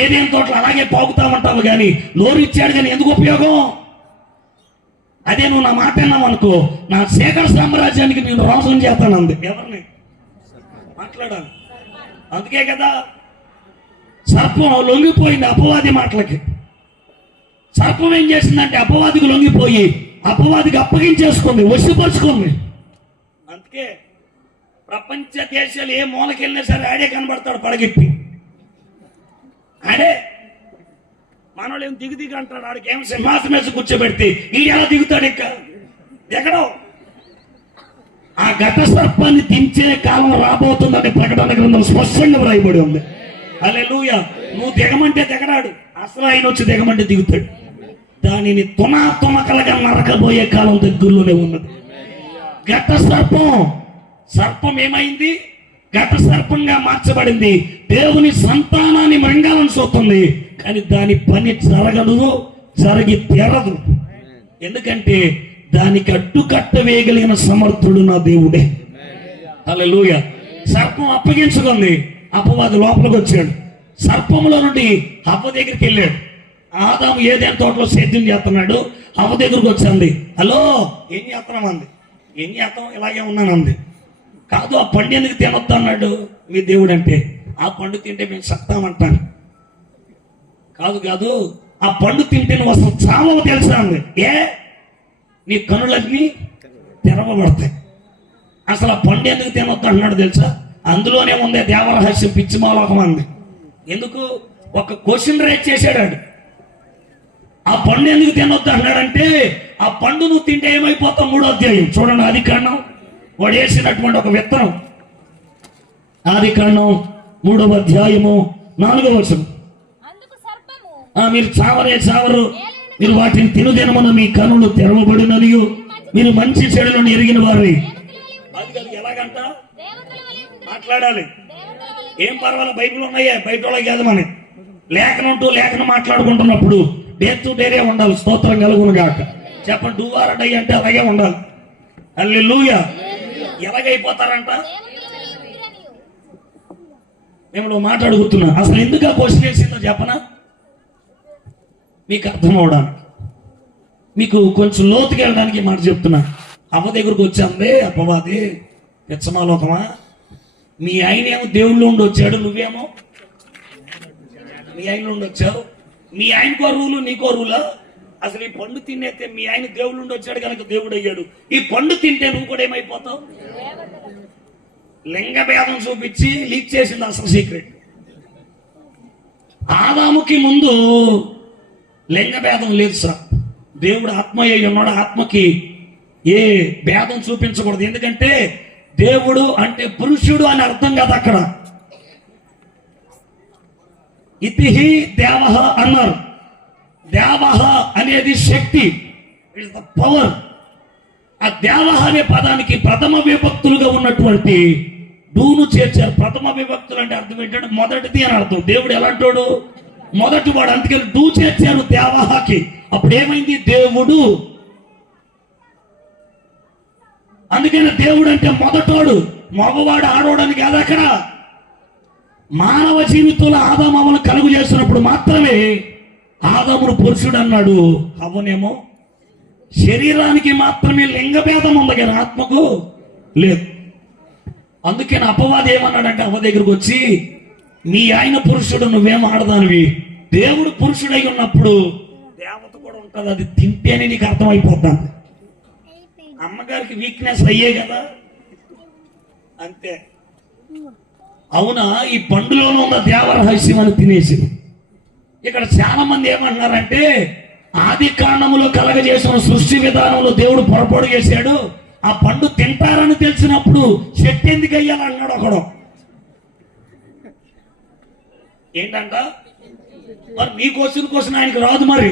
ఏదేం తోటలు అలాగే పాకుతామంటావు కానీ నోరు ఇచ్చాడు కానీ ఎందుకు ఉపయోగం? అదే నువ్వు నా మాట అన్నావనుకో, నా శేఖర సామ్రాజ్యానికి నేను రాజుని చేస్తానంది. ఎవరిని మాట్లాడాలి? అందుకే కదా సర్పం లొంగిపోయింది అపవాది మాటలకి. సర్పం ఏం చేసిందంటే అపవాదికి లొంగిపోయి అపవాదికి అప్పగించేసుకుంది, వశపరుచుకుంది. అందుకే ప్రపంచ దేశాలు ఏ మూలకెళ్ళినా సరే ఆడే కనబడతాడు పడగెప్పి. ఆడే మనోళ్ళు ఏం దిగు అంటాడు, ఆడికి ఏం సింహాసనం వేసి కూర్చోబెడితే ఈ ఎలా దిగుతాడు? ఇంకా ఎక్కడో ఆ ఘట సర్పాన్ని దించే కాలం రాబోతుందని ప్రకటన గ్రంథం స్పష్టంగా వ్రాయబడి ఉంది. హల్లెలూయా. నువ్వు దిగమంటే దిగరాడు, అసలు ఆయన వచ్చి దిగమంటే దిగుతాడు. దానిని తునకలుగా నరకబోయే కాలం దగ్గరలోనే ఉన్నది. ఘట సర్పం ఏమైంది? ఘట సర్పంగా మార్చబడింది. దేవుని సంతానాన్ని మృంగాలను చూస్తుంది, కానీ దాని పని జరిగి తీరదు. ఎందుకంటే దానికి అడ్డుకట్ట వేయగలిగిన సమర్థుడు నా దేవుడే. హల్లెలూయా. సర్పం అప్పగించుకుంది, అపవాది లోపలికి వచ్చాడు. సర్పంలో నుండి హవ్వ దగ్గరికి వెళ్ళాడు. ఆదాము ఏదైనా తోటలో సేద్యం చేస్తున్నాడు, హవ్వ దగ్గరకు వచ్చింది. హలో, ఏం చేస్తున్నాం అంది. ఏం చేస్తాం, ఇలాగే ఉన్నానంది. కాదు, ఆ పండు ఎందుకు తినొద్దు అన్నాడు మీ దేవుడు అంటే. ఆ పండు తింటే మేము సత్తామంటాను. కాదు, ఆ పండు తింటే నువ్వు అసలు చావవు తెలుసా అంది. నీ కనులన్నీ తెరవబడతాయి. అసలు ఆ పండు ఎందుకు తినొద్దు అన్నాడు తెలుసా? అందులోనే ఉంది దేవరహస్యం, పిచ్చి మాలోకం అంది. ఎందుకు? ఒక క్వశ్చన్ రేజ్ చేశాడు. ఆ పండు ఎందుకు తినొద్దు అన్నాడంటే ఆ పండు నువ్వు తింటే ఏమైపోతావు? 3వ అధ్యాయం చూడండి, ఆదికాండం. వాడు వేసినటువంటి ఒక విత్తనం. ఆదికాండం 3వ అధ్యాయము 4వ వచనం. మీరు చావరు, మీరు వాటిని తినుదినమున మీ కనులు తెరవబడిననియు మీరు మంచి చెడులను ఎరిగిన వారి. ఎలాగంట మాట్లాడాలి? ఏం పర్వాలేదు, బైబిల్ ఉన్నాయే, బయట వాళ్ళకి కాదు. మన లేఖనం టు లేఖనం మాట్లాడుకుంటున్నప్పుడు డే టు డేరే ఉండాలి. స్తోత్రం కలుగును గాక. చెప్పండి, డూ ఆర్ డై అంటే అలాగే ఉండాలి. హల్లెలూయా. ఎలాగైపోతారంట? మేము మాట్లాడుకుంటున్నా. అసలు ఎందుకు ఆ క్వశ్చన్ వేసిందో చెప్పనా? మీకు అర్థం అవడానికి, మీకు కొంచెం లోతుకి వెళ్ళడానికి మాట చెప్తున్నా. అమ్మ దగ్గరకు వచ్చాందే అప్పవాది పిచ్చమాలోకమా, మీ ఆయన ఏమో దేవుళ్ళు ఉండి వచ్చాడు, నువ్వేమో మీ ఆయన ఉండి వచ్చావు. మీ ఆయనకో రూలు నీకో రూలా? అసలు ఈ పండు తినేస్తే మీ ఆయన దేవుళ్ళు ఉండి వచ్చాడు కనుక దేవుడు అయ్యాడు. ఈ పండు తింటే నువ్వు కూడా ఏమైపోతావు? లింగ భేదం చూపించి లీక్ చేసింది అసలు సీక్రెట్. ఆదాముకి ముందు లింగ భేదం లేదు సార్. దేవుడు ఆత్మ అయి ఉన్నాడు. ఆత్మకి ఏ భేదం చూపించకూడదు. ఎందుకంటే దేవుడు అంటే పురుషుడు అని అర్థం కాదు. అక్కడ ఇతిహి దేవహ అన్నారు. దేవహ అనేది శక్తి, ఇట్స్ ద పవర్. ఆ దేవహ అనే పదానికి ప్రథమ విభక్తులుగా ఉన్నటువంటి డూను చేర్చారు. ప్రథమ విభక్తులు అంటే అర్థం ఏంటంటే మొదటిది అని అర్థం. దేవుడు ఎలాంటోడు? మొదటి వాడు. అందుకని డూ చేర్చారు దేవహకి. అప్పుడు ఏమైంది? దేవుడు. అందుకని దేవుడు అంటే మొదటోడు, మగవాడు ఆడోడని కాదు. అక్కడ మానవ జీవితంలో ఆదామను కలుగు చేసినప్పుడు మాత్రమే ఆదామును పురుషుడు అన్నాడు, హవ్వనేమో శరీరానికి మాత్రమే లింగభేదం ఉంది కానీ ఆత్మకు లేదు. అందుకే అపవాది ఏమన్నాడంటే అవ్వ దగ్గరకు వచ్చి, మీ ఆయన పురుషుడు, నువ్వేం ఆడదానివి. దేవుడు పురుషుడై ఉన్నప్పుడు దేవత కూడా ఉంటుంది. అది తింటేనే నీకు అర్థమైపోతాను. అమ్మగారికి వీక్నెస్ అయ్యే కదా, అంతే. అవునా? ఈ పండులోనే ఉన్న దేవరహస్యం అని తినేసి. ఇక్కడ చాలా మంది ఏమంటున్నారంటే ఆది కాండములో కలగజేసిన సృష్టి విధానంలో దేవుడు పొరపాటు చేశాడు. ఆ పండు తింటారని తెలిసినప్పుడు చెట్టు ఎందుకు అయ్యాలన్నాడు ఒకడు. ఏంటంట? మరి నీ క్వశ్చన్ ఆయనకి రాదు. మరి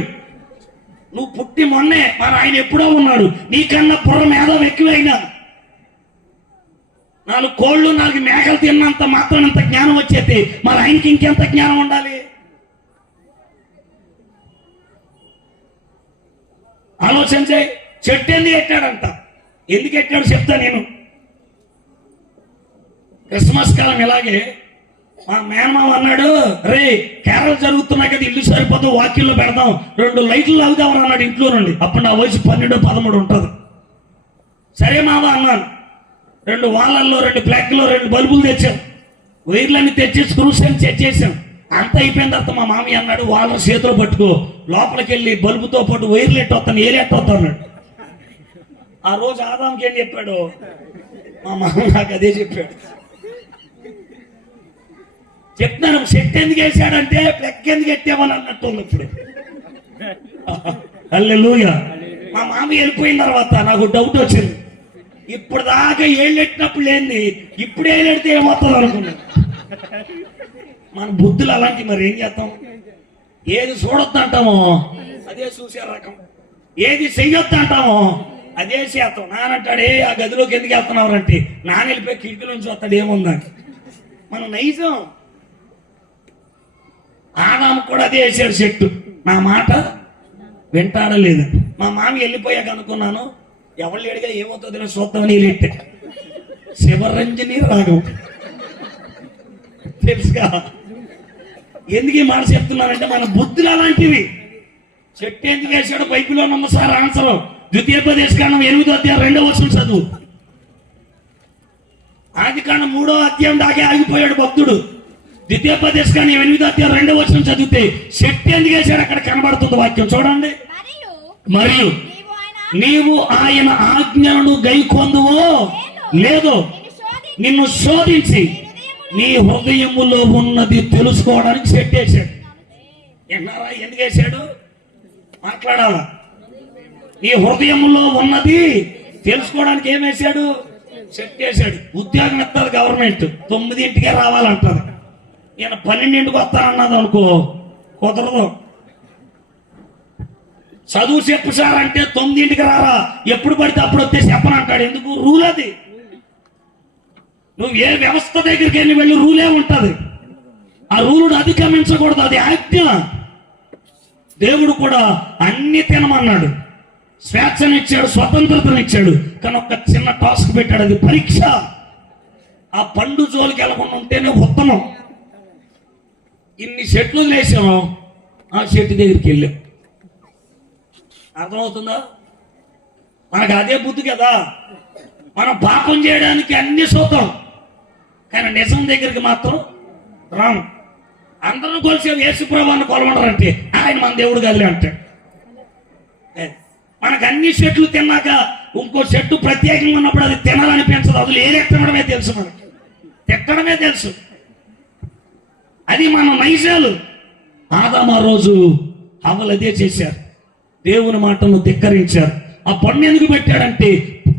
నువ్వు పుట్టి మొన్నే, మరి ఆయన ఎప్పుడో ఉన్నాడు. నీకన్నా పుర్ర మేధం ఎక్కువైనా 4 కోళ్ళు 4 మేకలు తిన్నంత మాత్రం అంత జ్ఞానం వచ్చేది. మరి ఆయనకి ఇంకెంత జ్ఞానం ఉండాలి? ఆలోచన చేయి. చెట్టు ఎందుకు ఎట్టాడంట? ఎందుకు ఎట్టాడు చెప్తా నేను. క్రిస్మస్ కాలం ఇలాగే మా మేనమామ అన్నాడు, రే కేరళ జరుగుతున్నాయి కదా, ఇల్లు సరిపోతాం, వాక్యంలో పెడదాం, 2 లైట్లు లాగుదామని అన్నాడు ఇంట్లో నుండి. అప్పుడు నా వయసు 12, 13 ఉంటుంది. సరే మామ అన్నాను. 2 వాళ్ళల్లో 2 ప్లగ్లో 2 బల్బులు తెచ్చాం. వైర్లన్నీ తెచ్చి స్క్రూస్ అని సెట్ చేసాం. అంత అయిపోయిన తర్వాత మా మామయ్య అన్నాడు, వాళ్ళ చేతిలో పట్టుకో, లోపలికి వెళ్ళి బల్బుతో పాటు వైర్లు ఎట్టొస్తాను, ఏలెట్టొస్తా అన్నాడు. ఆ రోజు ఆదాంకి ఏం చెప్పాడు మా మామ? నాకు అదే చెప్పాడు. చెప్తాను, సెట్ ఎందుకు వేసాడంటే ప్లగ్ ఎందుకు ఎట్టామని అన్నట్టుంది ఇప్పుడు. హల్లెలూయా. మా మామ వెళ్ళిపోయిన తర్వాత నాకు డౌట్ వచ్చింది. ఇప్పుడు దాకా ఏళ్ళెట్టినప్పుడు లేని ఇప్పుడు ఏళ్ళెడితే ఏమవుతుంది అనుకున్నాను. మన బుద్ధులు అలాంటి. మరి ఏం చేస్తాం? ఏది చూడొద్దు అంటామో అదే చూసే రకం, ఏది చెయ్యొద్దు అంటామో అదే చేస్తాం. నానంటాడే ఆ గదిలోకి ఎందుకు వెళ్తున్నావు అంటే, నాన్న వెళ్ళిపోయి కిటికీ నుంచి వస్తాడు ఏముందని. మనం నైజం. ఆదాము కూడా అదే వేసాడు చెట్టు. నా మాట వింటాడలేదు. మా మామ వెళ్ళిపోయాక అనుకున్నాను, ఎవరు అడిగా ఏమవుతుందో చూద్దామని వెళ్ళి శివరంజని రాగం తెలుసుగా. ఎందుకు ఈ మాట చెప్తున్నానంటే మన బుద్ధులు అలాంటివి. చెట్టు ఎందుకు వేసాడు బైబిల్లో ఉన్న సార్ ఆన్సర్. ద్వితీయోపదేశకాండం 8వ అధ్యాయం 2వ వచనం చదువు. ఆది కాండం 3వ అధ్యాయం దాకే ఆగిపోయాడు భక్తుడు. ద్వితీయోపదేశకాండం 8వ అధ్యాయం 2వ వచనం చదివితే చెట్టు ఎందుకు వేసాడు అక్కడ కనబడుతుంది వాక్యం. చూడండి. మరియు నీవు ఆయన ఆజ్ఞను గైకొందువో లేదో నిన్ను శోధించి నీ హృదయములో ఉన్నది తెలుసుకోవడానికి సెట్ వేసాడు. ఎన్నారా? ఎందుకు వేసాడు? మాట్లాడాలా? నీ హృదయంలో ఉన్నది తెలుసుకోవడానికి ఏం వేసాడు? సెట్ చేశాడు. ఉద్యోగం ఇస్తారు గవర్నమెంట్, 9ంటికే రావాలంటారు. ఈయన 12ంటికి వస్తానన్నది అనుకో, కుదరదు. చదువు చెప్పు సార్ అంటే 9ంటికి రారా, ఎప్పుడు పడితే అప్పుడు వస్తే చెప్పనంటాడు. ఎందుకు? రూల్ అది. నువ్వు ఏ వ్యవస్థ దగ్గరికి వెళ్ళి రూలే ఉంటుంది. ఆ రూలును అధిగమించకూడదు, అది ఆజ్ఞ. దేవుడు కూడా అన్ని తినమన్నాడు, స్వేచ్ఛనిచ్చాడు, స్వతంత్రతనిచ్చాడు. కానీ ఒక చిన్న టాస్క్ పెట్టాడు, అది పరీక్ష. ఆ పండు జోలికి వెళ్ళకుండా ఉంటేనే ఉత్తమం. ఇన్ని చెట్లు లేసాము, ఆ చెట్టు దగ్గరికి వెళ్ళాం. అర్థమవుతుందా? మనకు అదే బుద్ధి కదా. మనం పాపం చేయడానికి అన్ని చూద్దాం, కానీ నిజం దగ్గరికి మాత్రం రాము. అందరూ కొలిసే యేసుప్రభువుని కొలవడరంటే ఆయన మన దేవుడు కదిలే అంటే. మనకు అన్ని చెట్లు తిన్నాక ఇంకో చెట్టు ప్రత్యేకంగా ఉన్నప్పుడు అది తినాలనిపించదు. అది ఏరెత్తడమే తెలుసు, మనకి తిట్టడమే తెలుసు. అది మన నైజాలు. ఆదాము ఆ రోజు హవ్వలు అదే చేశారు, దేవుని మాటను ధిక్కరించారు. ఆ పండు ఎందుకు పెట్టాడంటే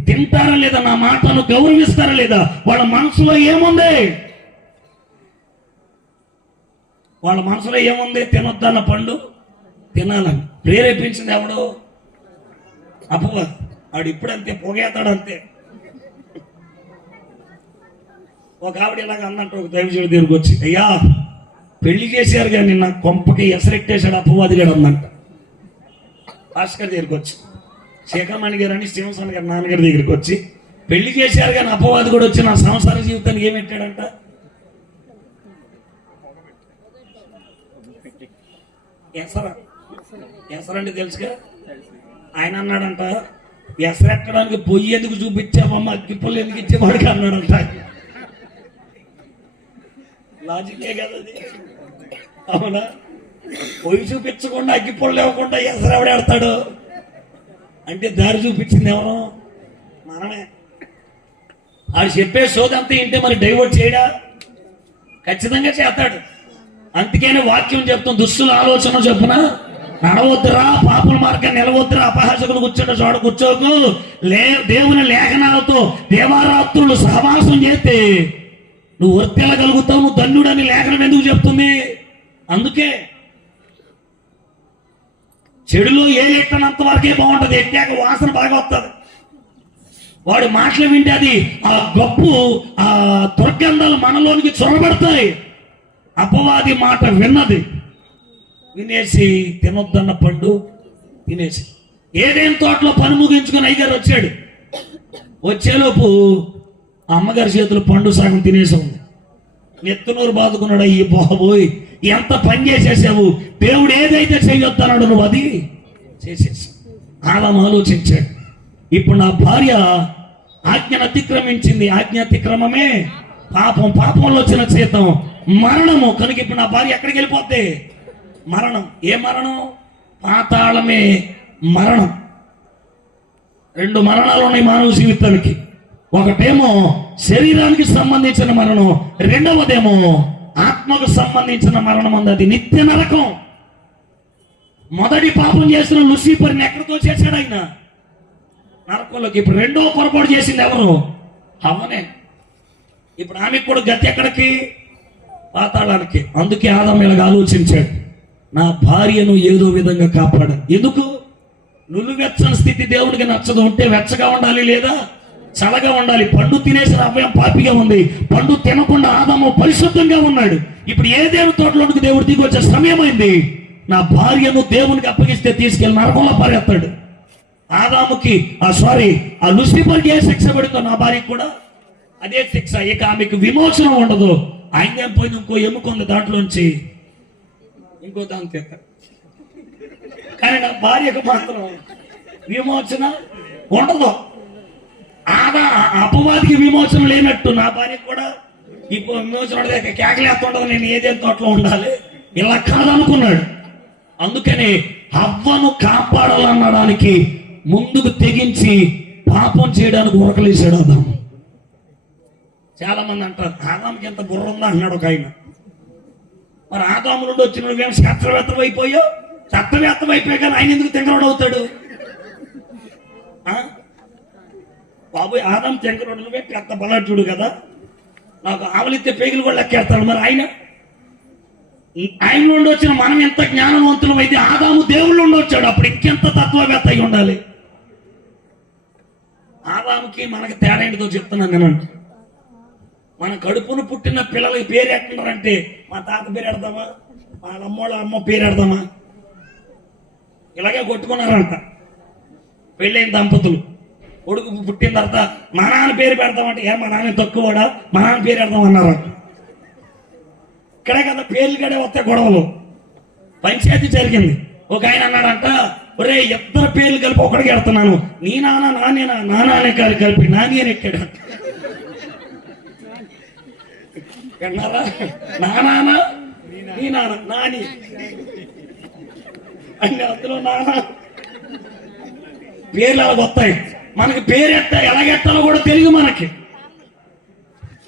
తింటారా లేదా, నా మాటను గౌరవిస్తారా లేదా, వాళ్ళ మనసులో ఏముంది, వాళ్ళ మనసులో ఏముంది? తినొద్దన్న పండు తినాలని ప్రేరేపించింది ఎవడు? అపవాది. వాడు ఇప్పుడంతే, పొగేతాడంతే. ఒక ఆవిడ ఇలాగ అన్నట్టు ఒక దైవజుడి దగ్గరికి వచ్చి, అయ్యా పెళ్లి చేశారు కానీ నా కొంపకి ఎసరెట్టేశాడు అపవాది గారు అందంట. భాస్కర్ దగ్గరికి వచ్చి, శేఖరమణి గారు అని శ్రీనివాసన్ గారు నాన్నగారి దగ్గరికి వచ్చి, పెళ్లి చేశారు కానీ అపవాది కూడా వచ్చి నా సంసార జీవితానికి ఏం పెట్టాడంట? ఎసరంటే తెలుసుగా. ఆయన అన్నాడంట, ఎసరెక్కడానికి పొయ్యి ఎందుకు చూపించామమ్మ, అగ్గిపుల్లు ఎందుకు ఇచ్చేవాడికి అన్నాడంట. లాజికే కదా అది, అవునా? పొయ్యి చూపించకుండా అగ్గిపుల్లు ఇవ్వకుండా ఎసరెవడెడతాడు అంటే దారి చూపించింది ఎవరు? మనమే. ఆడు చెప్పే సోదంతా ఏంటే మరి డైవర్ట్ చేయడా? ఖచ్చితంగా చేస్తాడు. అందుకనే వాక్యం చెప్తాం, దుష్టుల ఆలోచన చెప్పున నడవద్దురా, పాపుల మార్గం నిలవద్దురా, అపహాసకులు కూర్చుంటే చోట కూర్చోకు, దేవుని లేఖనాలతో దేవారాత్రులు సహవాసం చేస్తే నువ్వు వర్తెలగలుగుతావు, నువ్వు ధన్యుడని లేఖనం ఎందుకు చెప్తుంది? అందుకే చెడులో ఏ ఎట్టనంత వరకే బాగుంటది, ఎట్టాక వాసన బాగా వస్తుంది. వాడు మాటలు వింటే అది ఆ గొప్పు, ఆ దుర్గంధాలు మనలోనికి చొరబడతాయి. అపవాది మాట విన్నది, వినేసి తినొద్దన్న పండు తినేసి ఏదేం తోటలో పని ముగించుకుని అయ్యగారు వచ్చాడు. వచ్చేలోపు అమ్మగారి చేతులు పండు సగం తినేసి ఉంది. నెత్తునూరు బాదుకున్నాడు, అయ్యి బాబోయ్ ఎంత పని చేసేసావు, దేవుడు ఏదైతే చేయొద్దన్నాడు నువ్వు అది చేసేసి. ఆదాము ఆలోచించాడు, ఇప్పుడు నా భార్య ఆజ్ఞను అతిక్రమించింది, ఆజ్ఞ అతిక్రమమే పాపం, పాపంలో వచ్చిన జీతం మరణము. కనుక ఇప్పుడు నా భార్య ఎక్కడికి వెళ్ళిపోతే మరణం. ఏ మరణం? పాతాళమే మరణం. 2 మరణాలు ఉన్నాయి మానవ జీవితానికి. ఒకటేమో శరీరానికి సంబంధించిన మరణం, రెండవదేమో ఆత్మకు సంబంధించిన మరణం ఉంది, అది నిత్య నరకం. మొదటి పాపం చేసిన లూసిఫర్ని ఎక్కడితో చేశాడు ఆయన? నరకంలోకి. ఇప్పుడు రెండో పొరపాటు చేసింది ఎవరు? హవ్వనే. ఇప్పుడు ఆమెకు కూడా గతి ఎక్కడికి? పాతాళానికి. అందుకే ఆదాము ఇలాగ ఆలోచించాడు, నా భార్యను ఏదో విధంగా కాపాడాలి. ఎందుకు? నులువెచ్చని స్థితి దేవుడికి నచ్చదు. ఉంటే వెచ్చగా ఉండాలి లేదా చల్లగా ఉండాలి. పండు తినేసిన అభయం పాపిగా ఉంది, పండు తినకుండా ఆదాము పరిశుద్ధంగా ఉన్నాడు. ఇప్పుడు ఏ దేవుని తోటలోనికి దేవుడు దిగి వచ్చే సమయం అయింది. నా భార్యను దేవునికి అప్పగిస్తే తీసుకెళ్ళి నరకంలో పారేస్తాడు. ఆదాముకి ఆ లూసిఫర్కి ఏ శిక్ష పడిందో నా భార్యకి కూడా అదే శిక్ష. ఇక ఆమెకు విమోచన ఉండదు. ఆయన పోయిన ఇంకో ఎముకుంది, దాంట్లోంచి ఇంకో దాని తెస్తాడు. కానీ నా భార్యకు మాత్రం విమోచన ఉండదు. అపవాదికి విమోచన లేనట్టు నా భార్యకు కూడా ఇప్పుడు విమోచన ఉండదు. కేకలేస్తుండదు, నేను ఏదేం తోటలో ఉండాలి, ఇలా కాదనుకున్నాడు. అందుకని హవ్వను కాపాడాలనడానికి ముందుకు తెగించి పాపం చేయడానికి ఉరకలేసాడు ఆదాము. చాలా మంది అంటారు, ఆదాముకి ఎంత బుర్ర ఉందా అన్నాడు ఒక ఆయన. మరి ఆదాము నుండి వచ్చిన నువ్వేం శాస్త్రవేత్తం అయిపోయావు? చట్టవేత్తం అయిపోయా కానీ ఆయన ఎందుకు తెంగరోడు అవుతాడు? బాబు ఆదాము తెంగరోడు, నువ్వే పెద్ద బలాఢ్యుడు కదా, నాకు ఆవలిస్తే పేగులు కూడా లెక్కేస్తాడు. మరి ఆయన ఆయన నుండి వచ్చిన మనం ఎంత జ్ఞానవంతులం అయితే ఆదాము దేవుళ్ళు నుండి వచ్చాడు, అప్పుడు ఇంకెంత తత్వవేత్త అయి ఉండాలి. ఆదాముకి మనకి తేడా ఏంటిదో చెప్తున్నాను నేను. మన కడుపును పుట్టిన పిల్లలకి పేరు ఎట్టున్నారంటే మా తాత పేరు ఎడదామా, వాళ్ళ అమ్మోళ్ళ అమ్మ పేరు ఎడదామా, ఇలాగే కొట్టుకున్నారంట. పెళ్ళైన దంపతులు కొడుకు పుట్టిన తర్వాత మా నాన్న పేరు పెడతామంటే మా నాన్న తక్కువడా, మా నాన్న పేరు పెడతామన్నారు. ఇక్కడే కదా పేర్లు కడే వస్తాయి గొడవలు. పంచాయతీ జరిగింది. ఒక ఆయన అన్నాడంట, ఒరే ఇద్దరు పేర్లు కలిపి ఒకటికి ఎడుతున్నాను, నీ నాన్న నానేనా, నానే కలిపి నాని అని ఎక్కాడు. విన్నారా? నా నాన్న నీ నాన్న నాని అన్ని అందులో నాన్న పేర్లు అలా వస్తాయి. మనకి పేరు ఎలాగెట్టాలో కూడా తెలియదు మనకి.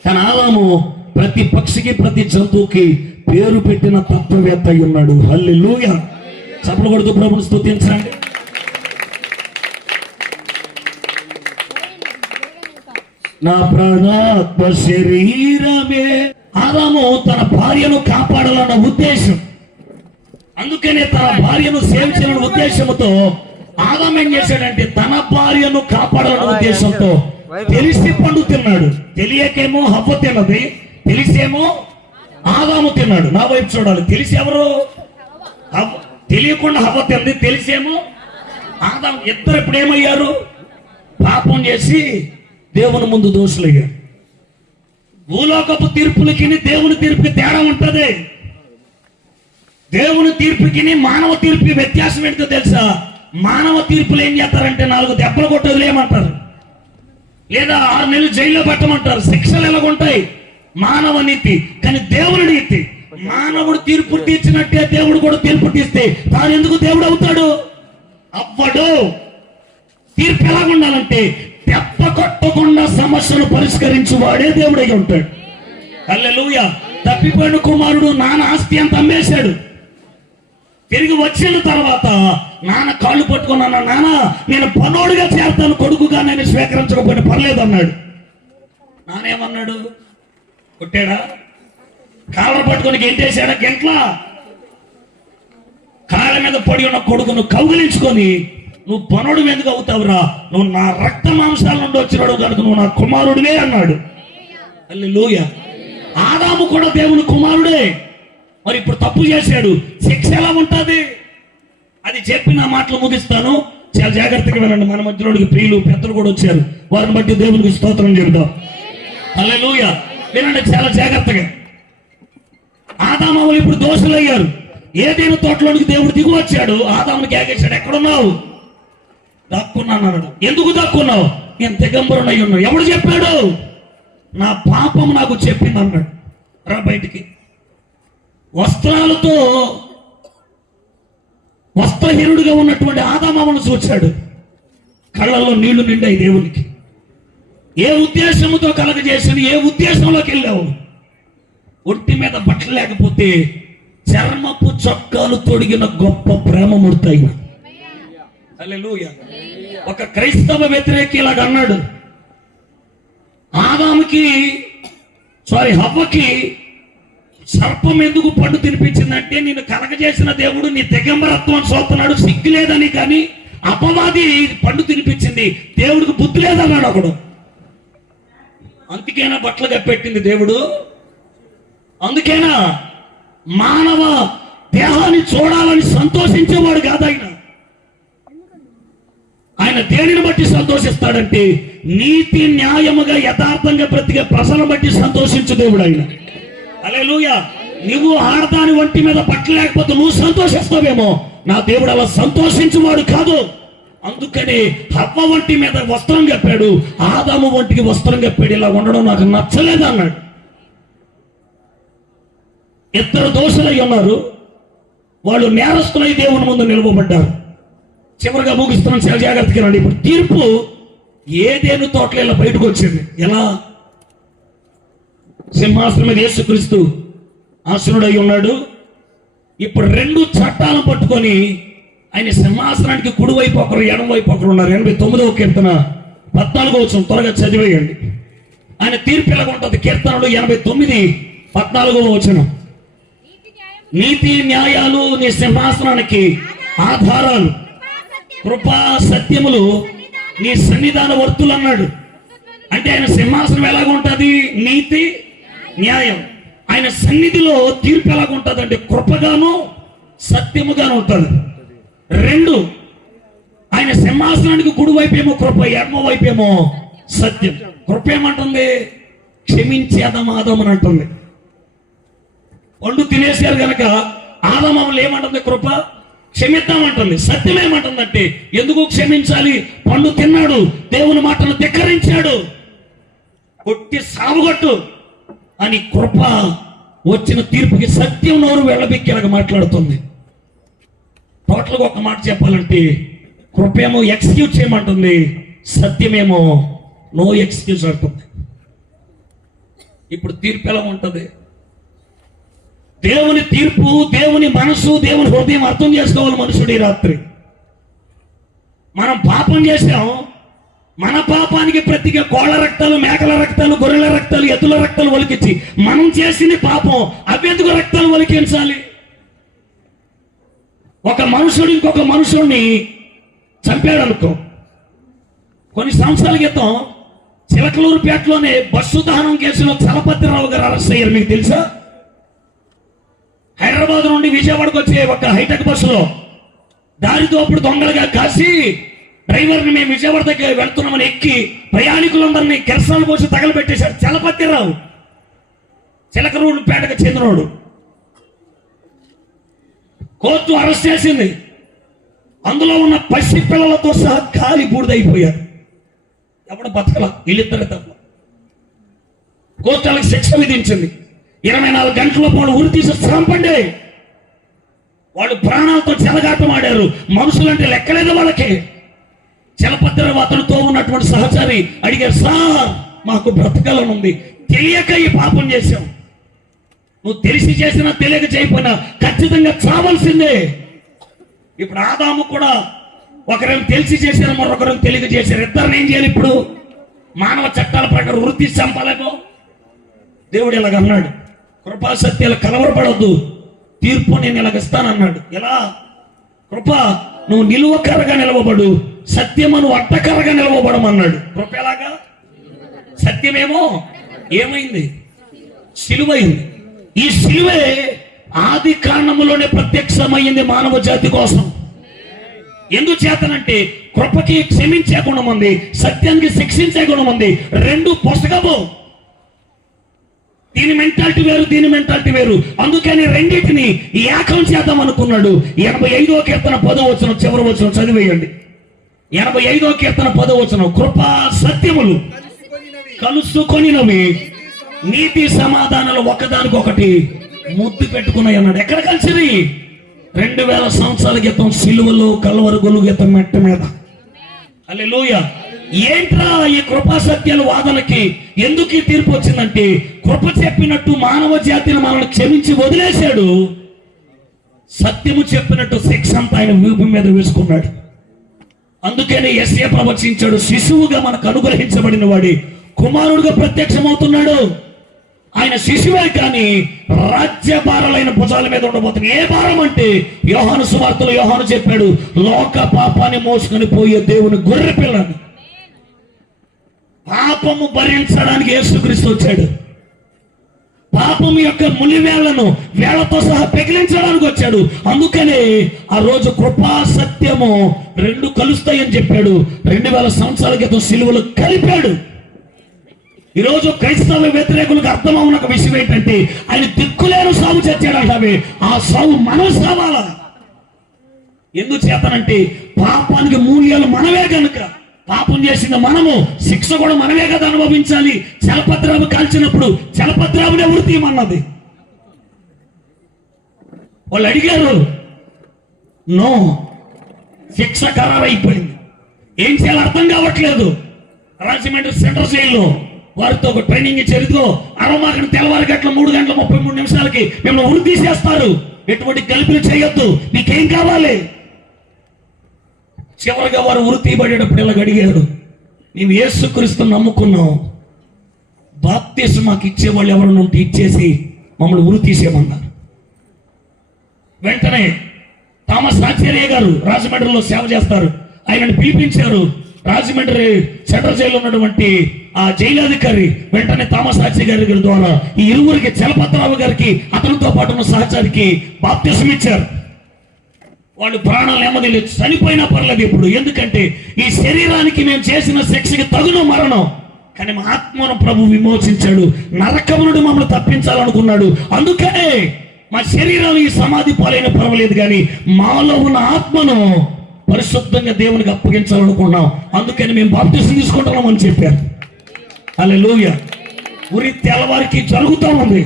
కానీ ఆదాము ప్రతి పక్షికి ప్రతి జంతువుకి పేరు పెట్టిన తత్వవేత్త అయి ఉన్నాడు. హల్లెలూయా. చప్పలు కొడుతూ ప్రభువుని స్తుతించండి. నా ప్రాణాత్మ శరీరమే. ఆదాము తన భార్యను కాపాడాలన్న ఉద్దేశం, అందుకనే తన భార్యను సేవ్ చేయాలన్న ఉద్దేశంతో ఆదాము ఏం చేశాడంటే తన భార్యను కాపాడాలన్న ఉద్దేశంతో తెలిసి పండు తిన్నాడు. తెలియకేమో హవ్వ తిన్నది, తెలిసేమో ఆదాము తిన్నాడు. నా వైపు చూడాలి. తెలిసి ఎవరు? తెలియకుండా హవ్వ తిన్నది, తెలిసేమో ఆదాము. ఇద్దరు ఇప్పుడు ఏమయ్యారు? పాపం చేసి దేవుని ముందు దోషులయ్యారు. భూలోకపు తీర్పులకి దేవుని తీర్పుకి తేడా ఉంటది. దేవుని తీర్పుకి మానవ తీర్పుకి వ్యత్యాసం ఏంటో తెలుసా? మానవ తీర్పులు ఏం చేస్తారంటే 4 దెబ్బలు కొట్టి వదిలేయమంటారు, లేదా 6 నెలలు జైల్లో పెట్టమంటారు. శిక్షలు ఎలాగుంటాయి? మానవ నీతి. కానీ దేవుని నీతి, మానవుడు తీర్పు తీర్చినట్టే దేవుడు కూడా తీర్పు తీస్తే తాను ఎందుకు దేవుడు అవుతాడు? అవ్వడు. తీర్పు ఎలాగుండాలంటే దెబ్బ కొట్టకుండా సమస్యను పరిష్కరించు వాడే దేవుడై ఉంటాడు. హల్లెలూయా. తప్పిపోయిన కుమారుడు నాన్న ఆస్తి అంత అమ్మేశాడు. తిరిగి వచ్చిన తర్వాత నాన్న కాళ్ళు పట్టుకున్నాను, నాన్న నేను పనోడుగా చేస్తాను, కొడుకుగా నేను స్వీకరించకపోయినా పర్లేదు అన్నాడు. నానేమన్నాడు? కొట్టాడా? కాళ్ళ పట్టుకొని గెంటేశాడా? గెంట్లా. కాళ్ళ మీద పడి ఉన్న కొడుకును కౌగిలించుకొని, నువ్వు పనుడు ఎందుకు అవుతావురా, నువ్వు నా రక్త మాంసాల నుండి వచ్చినాడు కనుక నువ్వు నా కుమారుడివే అన్నాడు. హల్లెలూయా. ఆదాము కూడా దేవుని కుమారుడే. మరి ఇప్పుడు తప్పు చేశాడు, శిక్ష ఎలా ఉంటుంది అది చెప్పి నా మాటలు ముగిస్తాను. చాలా జాగ్రత్తగా వినండి. మన మధ్యలోకి ప్రియులు పెద్దలు కూడా వచ్చారు, వారిని బట్టి దేవునికి స్తోత్రం చెబుతాం. హల్లెలూయా. వినండి చాలా జాగ్రత్తగా. ఆదాము ఇప్పుడు దోషులయ్యారు. ఏదైనా తోటలోనికి దేవుడు దిగు వచ్చాడు, ఆదాముని కేకేశాడు, ఎక్కడున్నావు? దాక్కున్నాడు. ఎందుకు దాక్కున్నావు? నేను దిగంబరునై ఉన్నాను. ఎవడు చెప్పాడు? నా పాపం నాకు చెప్పింది అన్నాడు. రా బయటికి. వస్త్రాలతో వస్త్రహీనుడిగా ఉన్నటువంటి ఆదామును చూచాడు. కళ్ళల్లో నీళ్లు నిండాయి దేవునికి. ఏ ఉద్దేశంతో కలగజేసాను? ఏ ఉద్దేశంలోకి వెళ్ళావు? ఒంటి మీద బట్టలు లేకపోతే చర్మపు చొక్కాలు తొడిగిన గొప్ప ప్రేమమూర్తి అయిన. హల్లెలూయా. ఒక క్రైస్తవ వ్యతిరేకి ఇలాగ అన్నాడు, హవ్వకి సర్పం ఎందుకు పండు తినిపించిందంటే నేను కలగజేసిన దేవుడు నీ దిగంబరత్వం చూస్తున్నాడు, సిగ్గు లేదని. కానీ అపవాది పండు తినిపించింది, దేవుడికి బుద్ధి లేదన్నాడు ఒకడు. అందుకేనా బట్టలు కప్పెట్టింది దేవుడు? అందుకేనా మానవ దేహాన్ని చూడాలని సంతోషించేవాడు కాదు ఆయన. ఆయన దేనిని బట్టి సంతోషిస్తాడంటే నీతి న్యాయముగా యథార్థంగా బ్రతికే ప్రజలను బట్టి సంతోషించు దేవుడు ఆయన. హల్లెలూయా. నువ్వు ఆడదాని ఒంటి మీద బట్టలు లేకపోతే నువ్వు సంతోషిస్తావేమో, నా దేవుడు అలా సంతోషించువాడు కాదు. అందుకని హవ్వ ఒంటి మీద వస్త్రం కప్పాడు, ఆదాము ఒంటికి వస్త్రం కప్పాడు. ఇలా ఉండడం నాకు నచ్చలేదు అన్నాడు. ఇద్దరు దోషులై ఉన్నారు, వాళ్ళు నేరస్తులై దేవుని ముందు నిలవబడ్డారు. చివరిగా ముగిస్తున్నాం, చాలా జాగ్రత్తగా రండి. ఇప్పుడు తీర్పు ఏదేను తోటలో ఇలా బయటకు వచ్చింది. ఎలా? సింహాసనం మీద యేసుక్రీస్తు ఆసనుడై ఉన్నాడు. ఇప్పుడు 2 చట్టాలను పట్టుకొని ఆయన సింహాసనానికి కుడివైపు ఒకరు, ఎడం వైపు ఒకరు ఉన్నారు. 89వ కీర్తన 14వ వచనం త్వరగా చదివేయండి. ఆయన తీర్పు ఎలాగ ఉంటుంది? కీర్తనలు 89 14వ వచనం. నీతి న్యాయాలు నీ సింహాసనానికి ఆధారాలు, కృపా సత్యములు నీ సన్నిధాన వర్తులు అన్నాడు. అంటే ఆయన సింహాసనం ఎలాగుంటది? నీతి న్యాయం. ఆయన సన్నిధిలో తీర్పు ఎలాగుంటది అంటే కృపగాను సత్యముగాను ఉంటుంది. రెండు, ఆయన సింహాసనానికి కుడి వైపేమో కృప, ఎడమ వైపేమో సత్యం. కృప ఏమంటుంది? క్షమించేదమాదమని అంటుంది. పండు తినేసారు కనుక ఆదమములు ఏమంటుంది? కృప క్షమిద్దామంటుంది. సత్యం ఏమంటుందంటే ఎందుకు క్షమించాలి? పండు తిన్నాడు, దేవుని మాటలు ధిక్కరించాడు, కొట్టి సాగుగొట్టు అని కృప వచ్చిన తీర్పుకి సత్యం నోరు వెళ్ళబెక్కేలాగా మాట్లాడుతుంది. టోటల్గా ఒక మాట చెప్పాలంటే కృపేమో ఎక్స్క్యూజ్ చేయమంటుంది, సత్యమేమో నో ఎక్స్క్యూజ్ అంటుంది. ఇప్పుడు తీర్పు ఎలా ఉంటుంది? దేవుని తీర్పు, దేవుని మనసు, దేవుని హృదయం అర్థం చేసుకోవాలి మనుషుడు ఈ రాత్రి. మనం పాపం చేసాం, మన పాపానికి ప్రతిగా కోళ్ళ రక్తాలు, మేకల రక్తాలు, గొర్రెల రక్తాలు, ఎద్దుల రక్తాలు ఒలికించి మనం చేసింది పాపం, అవ్వెందుకు రక్తాలు ఒలికించాలి? ఒక మనుషుడు ఇంకొక మనుషుడిని చంపాడు అనుకో. కొన్ని సంవత్సరాల క్రితం చిలకలూరుపేటలోనే బస్సు దహనం కేసులో చలపతిరావు గారు అరెస్ట్ అయ్యారు. మీకు తెలుసా? హైదరాబాద్ నుండి విజయవాడకు వచ్చే ఒక హైటెక్ బస్సులో దారితో అప్పుడు దొంగలుగా కాసి డ్రైవర్ని మేము విజయవాడ దగ్గర వెళ్తున్నామని ఎక్కి ప్రయాణికులందరినీ కెరసాలు పోసి తగలబెట్టేశాడు చలపతిరావు. చిలకలూరుపేటకు చెందినోడు. కోర్టు అరెస్ట్ చేసింది. అందులో ఉన్న పసి పిల్లలతో సహా కాలి బూడిదైపోయారు. ఎవడ బతకల, వీళ్ళిద్దరే తప్ప. కోర్టు వాళ్ళకి శిక్ష విధించింది. 24 గంటల పాటు ఉరి తీసి చంపండి. వాళ్ళు ప్రాణాలతో చెలగాటం ఆడారు. మనుషులంటే లెక్కలేదు వాళ్ళకి. చలపతిరావు అతనితో ఉన్నటువంటి సహచారి అడిగారు, సార్ మాకు బ్రతకాలనుంది, తెలియక ఈ పాపం చేశాం. నువ్వు తెలిసి చేసినా తెలియక చేయకపోయినా ఖచ్చితంగా చావాల్సిందే. ఇప్పుడు ఆదాము కూడా ఒకరేం తెలిసి చేశారు, మరొకరేం తెలియక చేశారు. ఇద్దరిని ఏం చేయాలి? ఇప్పుడు మానవ చట్టాల ప్రకారం వృత్తి చంపాలేమో. దేవుడు ఇలాగ అన్నాడు, కృపా సత్యాలు కలవరపడద్దు, తీర్పు నేను ఇలాగిస్తానన్నాడు. ఎలా? కృప నువ్వు నిలువకరగా నిలవబడు, సత్యము నువ్వు అడ్డకరగా నిలవబడమన్నాడు. కృప ఎలాగా? సత్యమేమో ఏమైంది? సిలువైంది. ఈ సిలువే ఆది కాండములోనే ప్రత్యక్షమైంది మానవ జాతి కోసం. ఎందుచేతనంటే కృపకి క్షమించే గుణం ఉంది, సత్యానికి శిక్షించే గుణం ఉంది. రెండు పొసగవు. దీని మెంటాలిటీ వేరు, దీని మెంటాలిటీ వేరు. అందుకని రెండింటిని ఏకం చేద్దాం అనుకున్నాడు. 85వ కీర్తన 10వ వచనం చివరి వచనం చదివేయండి. 85వ కీర్తన 10వ వచనం, కృపా సత్యములు కలుసుకొనినవి, నీతి సమాధానాలు ఒకదానికొకటి ముద్దు పెట్టుకున్నాయి అన్నాడు. ఎక్కడ కలిసిరి? 2000 సంవత్సరాల క్రితం సిలువలో కల్వరి గొలుగెత్త మెట్ట మీద. హల్లెలూయా. ఏంట్రా ఈ కృపా సత్యాల వాదనకి ఎందుకు ఈ తీర్పు వచ్చిందంటే కృప చెప్పినట్టు మానవ జాతిని మనల్ని క్షమించి వదిలేశాడు. సత్యము చెప్పినట్టు శిక్ష అంతా ఆయన వీపు మీద వేసుకున్నాడు. అందుకని యెషయా ప్రవచించాడు, శిశువుగా మనకు అనుగ్రహించబడిన వాడి కుమారుడుగా ప్రత్యక్షమవుతున్నాడు. ఆయన శిశువే కానీ రాజ్యభారాలైన భుజాల మీద ఉండబోతుంది. ఏ భారం అంటే యోహాను సువార్తలో యోహాను చెప్పాడు, లోక పాపాన్ని మోసుకొని పోయే దేవుని గొర్రె పిల్లని. పాపము భరించడానికి యేసుక్రీస్తు వచ్చాడు. పాపము యొక్క ములివేళ్లను వేళ్లతో సహా పెగిలించడానికి వచ్చాడు. అందుకనే ఆ రోజు కృపా సత్యము రెండు కలుస్తాయని చెప్పాడు. 2000 సంవత్సరాల క్రితం సిలువలో కలిపాడు. ఈరోజు క్రైస్తవ వ్యతిరేకులకు అర్థమవున ఒక విషయం ఏంటంటే ఆయన దిక్కులేని సాగు చచ్చాడంటే ఆ సాగు మనం సావాలా? ఎందుకు చేతనంటే పాపానికి మూల్యాలు మనమే కనుక. పాపం చేసిన మనము, శిక్ష కూడా మనమే కదా అనుభవించాలి. చలపతిరావు కాల్చినప్పుడు చలపతిరావునే ఉరి తీయమన్నది. వాళ్ళు అడిగారు, నో, శిక్ష ఖరారైపోయింది. ఏం చేయాలో అర్థం కావట్లేదు. రాజమండ్రి సెంట్రల్ జైల్లో వారితో ఒక ట్రైనింగ్ ఇచ్చారు. అరవమాకని తెల్లవారి గంటల 3 గంటల 33 నిమిషాలకి మేము ఉరి తీసేస్తారు. ఎటువంటి గల్పిలు చేయొద్దు, నీకేం కావాలి? చివరిగా వారు ఉరి తీయబడేటప్పుడు ఇలా అడిగారు, నీవు యేసుక్రీస్తుని నమ్ముకున్నావు, బాప్తిస్మం మాకు ఇచ్చేవాళ్ళు ఎవరు ఉంటే ఇచ్చేసి మమ్మల్ని ఉరి తీసేయమన్నారు. వెంటనే థామస్ ఆచార్య గారు రాజమండ్రిలో సేవ చేస్తారు. ఆయనను పిలిపించారు. రాజమండ్రి సెంట్రల్ జైల్లో ఉన్నటువంటి ఆ జైలాధికారి వెంటనే థామస్ ఆచార్య గారి ద్వారా ఈ ఇరువురికి, చలపతిరావు గారికి అతనితో పాటు ఉన్న సహచారికి బాప్తిసం ఇచ్చారు. వాళ్ళు ప్రాణాలు నెమ్మది లేదు, చనిపోయినా పర్లేదు ఇప్పుడు. ఎందుకంటే ఈ శరీరానికి మేము చేసిన శిక్షకి తగును మరణం, కానీ మా ఆత్మను ప్రభు విమోచించాడు. నరకం నుండి మమ్మల్ని తప్పించాలనుకున్నాడు. అందుకనే మా శరీరాలు ఈ సమాధి పాలైన పర్వాలేదు, కానీ మాలో ఉన్న ఆత్మను పరిశుద్ధంగా దేవునికి అప్పగించాలనుకున్నాం. అందుకని మేము బాప్తిసం తీసుకుంటున్నాం అని చెప్పారు. హల్లెలూయా. ఉరి తెల్లవారికి జరుగుతూ ఉంది.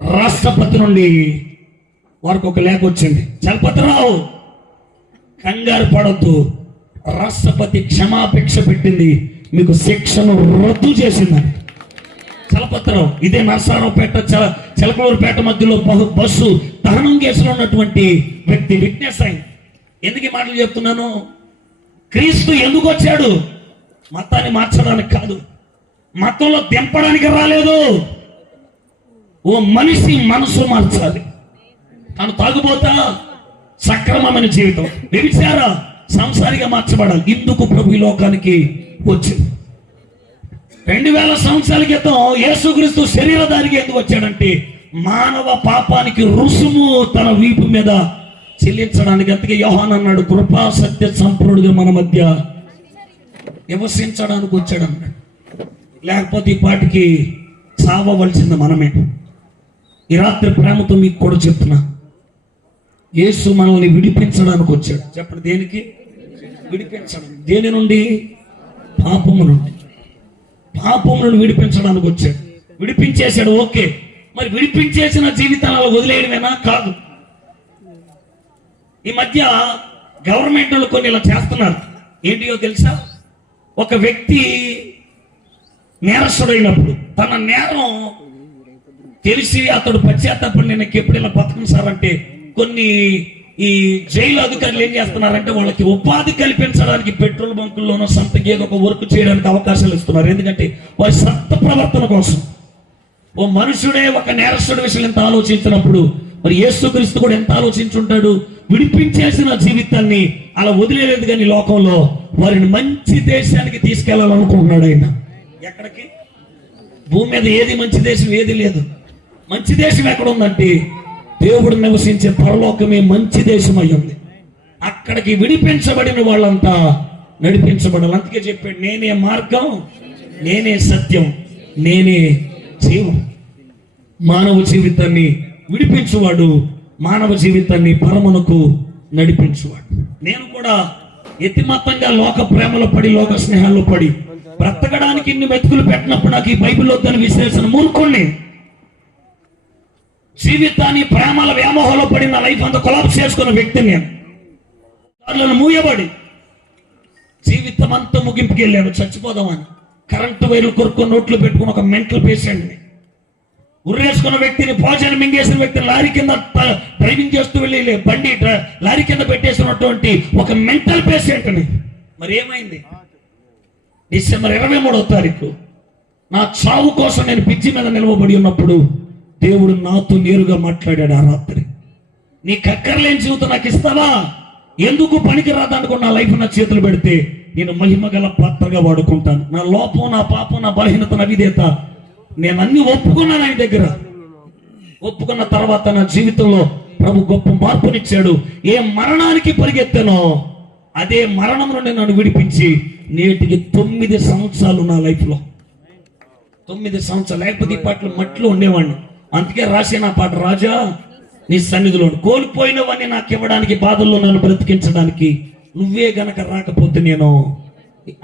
రాష్ట్రపతి నుండి వారికి ఒక లేఖ వచ్చింది. చలపతిరావు కంగారు పడద్దు, రాష్ట్రపతి క్షమాపేక్ష పెట్టింది, మీకు శిక్షను రద్దు చేసిందని. చలపతిరావు ఇదే నరసరావుపేట చిలకలూరుపేట మధ్యలో బస్సు దహనం కేసులో ఉన్నటువంటి వ్యక్తి విట్నెస్ అయింది. ఎందుకు ఈ మాటలు చెప్తున్నాను? క్రీస్తు ఎందుకు వచ్చాడు? మతాన్ని మార్చడానికి కాదు, మతంలో దింపడానికి రాలేదు. ఓ మనిషి మనసు మార్చాలి. తను తాగుబోతా సక్రమమైన జీవితం, వ్యభిచార సంసారిగా మార్చబడాలి. ఇందుకు ప్రభు ఈ లోకానికి వచ్చింది. 2000 సంవత్సరాల క్రితం యేసుక్రీస్తు శరీరధారికి ఎందుకు వచ్చాడంటే మానవ పాపానికి రుసుము తన వీపు మీద చెల్లించడానికి. అందుకే యోహాను అన్నాడు, కృపా సత్య సంపూర్ణుడిగా మన మధ్య నివసించడానికి వచ్చాడు అన్నాడు. లేకపోతే ఈ పాటికి చావవలసింది మనమే. ఈ రాత్రి ప్రేమతో మీకు కూడా చెప్తున్నా, యేసు మనల్ని విడిపించడానికి వచ్చాడు. చెప్పండి, దేనికి విడిపించడం? దేని నుండి? పాపము నుండి. పాపము నుండి విడిపించడానికి వచ్చాడు. విడిపించేశాడు, ఓకే. మరి విడిపించేసిన జీవితాలను వదిలేయడమేనా? కాదు. ఈ మధ్య గవర్నమెంట్ వాళ్ళు కొన్ని ఇలా చేస్తున్నారు. ఏంటియో తెలుసా? ఒక వ్యక్తి నేరస్తుడైనప్పుడు తన నేరం తెలిసి అతడు పశ్చాత్తాపడి నేను ఎప్పుడైనా బతకను సార్ అంటే కొన్ని ఈ జైలు అధికారులు ఏం చేస్తున్నారంటే వాళ్ళకి ఉపాధి కల్పించడానికి పెట్రోల్ బంకుల్లోనో సంతకి ఏదో ఒక వర్క్ చేయడానికి అవకాశాలు ఇస్తున్నారు. ఎందుకంటే వారి సత్త ప్రవర్తన కోసం. ఓ మనుషుడే ఒక నేరస్తుడి విషయం ఎంత ఆలోచించినప్పుడు మరి యేసుక్రీస్తు కూడా ఎంత ఆలోచించుంటాడు? విడిపించేసిన జీవితాన్ని అలా వదిలేదు. కానీ లోకంలో వారిని మంచి దేశానికి తీసుకెళ్లాలనుకుంటున్నాడు ఆయన. ఎక్కడికి? భూమి మీద ఏది మంచి దేశం ఏది లేదు. మంచి దేశం ఎక్కడ ఉందంటే దేవుడు నివసించే పరలోకమే మంచి దేశం అయ్యింది. అక్కడికి విడిపించబడిన వాళ్ళంతా నడిపించబడాలి. అందుకే చెప్పాడు, నేనే మార్గం, నేనే సత్యం, నేనే జీవం. మానవ జీవితాన్ని విడిపించువాడు, మానవ జీవితాన్ని పరమునకు నడిపించువాడు. నేను కూడా యతిమత్తంగా లోక ప్రేమలో పడి, లోక స్నేహాల్లో పడి బ్రతకడానికి ఇన్ని మెతుకులు పెట్టినప్పుడు నాకు ఈ బైబిల్ వద్దని విశ్లేషణ మూర్ఖుణ్ణి. జీవితాన్ని ప్రేమల వ్యామోహంలో పడి నా లైఫ్ అంతా కొలాప్స్ చేసుకున్న వ్యక్తిని నేను. దానిలో మూయబడి జీవితం అంతా ముగింపుకి వెళ్ళాను చచ్చిపోదామని. కరెంటు వైర్లు కొరుక్కొని నోట్లు పెట్టుకుని ఒక మెంటల్ పేషెంట్ని, ఉర్రేసుకున్న వ్యక్తిని, భోజనం మింగేసిన వ్యక్తిని, లారీ కింద డ్రైవింగ్ చేస్తూ వెళ్ళి బండి లారీ కింద పెట్టేసినటువంటి ఒక మెంటల్ పేషెంట్ని. మరి ఏమైంది? డిసెంబర్ 23వ తారీఖు నా చావు కోసం నేను పిచ్చి మీద నిలవబడి ఉన్నప్పుడు దేవుడు నాతో నేరుగా మాట్లాడాడు. ఆ రాత్రి, నీ కక్కర్లేని జీవితం నాకు ఇస్తావా? ఎందుకు పనికి రాదనుకుని నా లైఫ్ నా చేతులు పెడితే నేను మహిమ గల పాత్రగా వాడుకుంటాను. నా లోపం, నా పాపం, నా బలహీనత, నా విధేయత నేను అన్ని ఒప్పుకున్నాను ఆయన దగ్గర. ఒప్పుకున్న తర్వాత నా జీవితంలో ప్రభు గొప్ప మార్పునిచ్చాడు. ఏ మరణానికి పరిగెత్తానో అదే మరణం నుండి నన్ను విడిపించి నేటికి 9 సంవత్సరాలు నా లైఫ్లో. 9 సంవత్సరాలు. లేకపోతే ఈ పాటలు మట్టిలో ఉండేవాడిని. అందుకే రాసిన పాట, రాజా నీ సన్నిధిలో కోల్పోయినవన్నీ నాకు ఇవ్వడానికి, బాధల్లో నన్ను బ్రతికించడానికి నువ్వే గనక రాకపోతే నేను,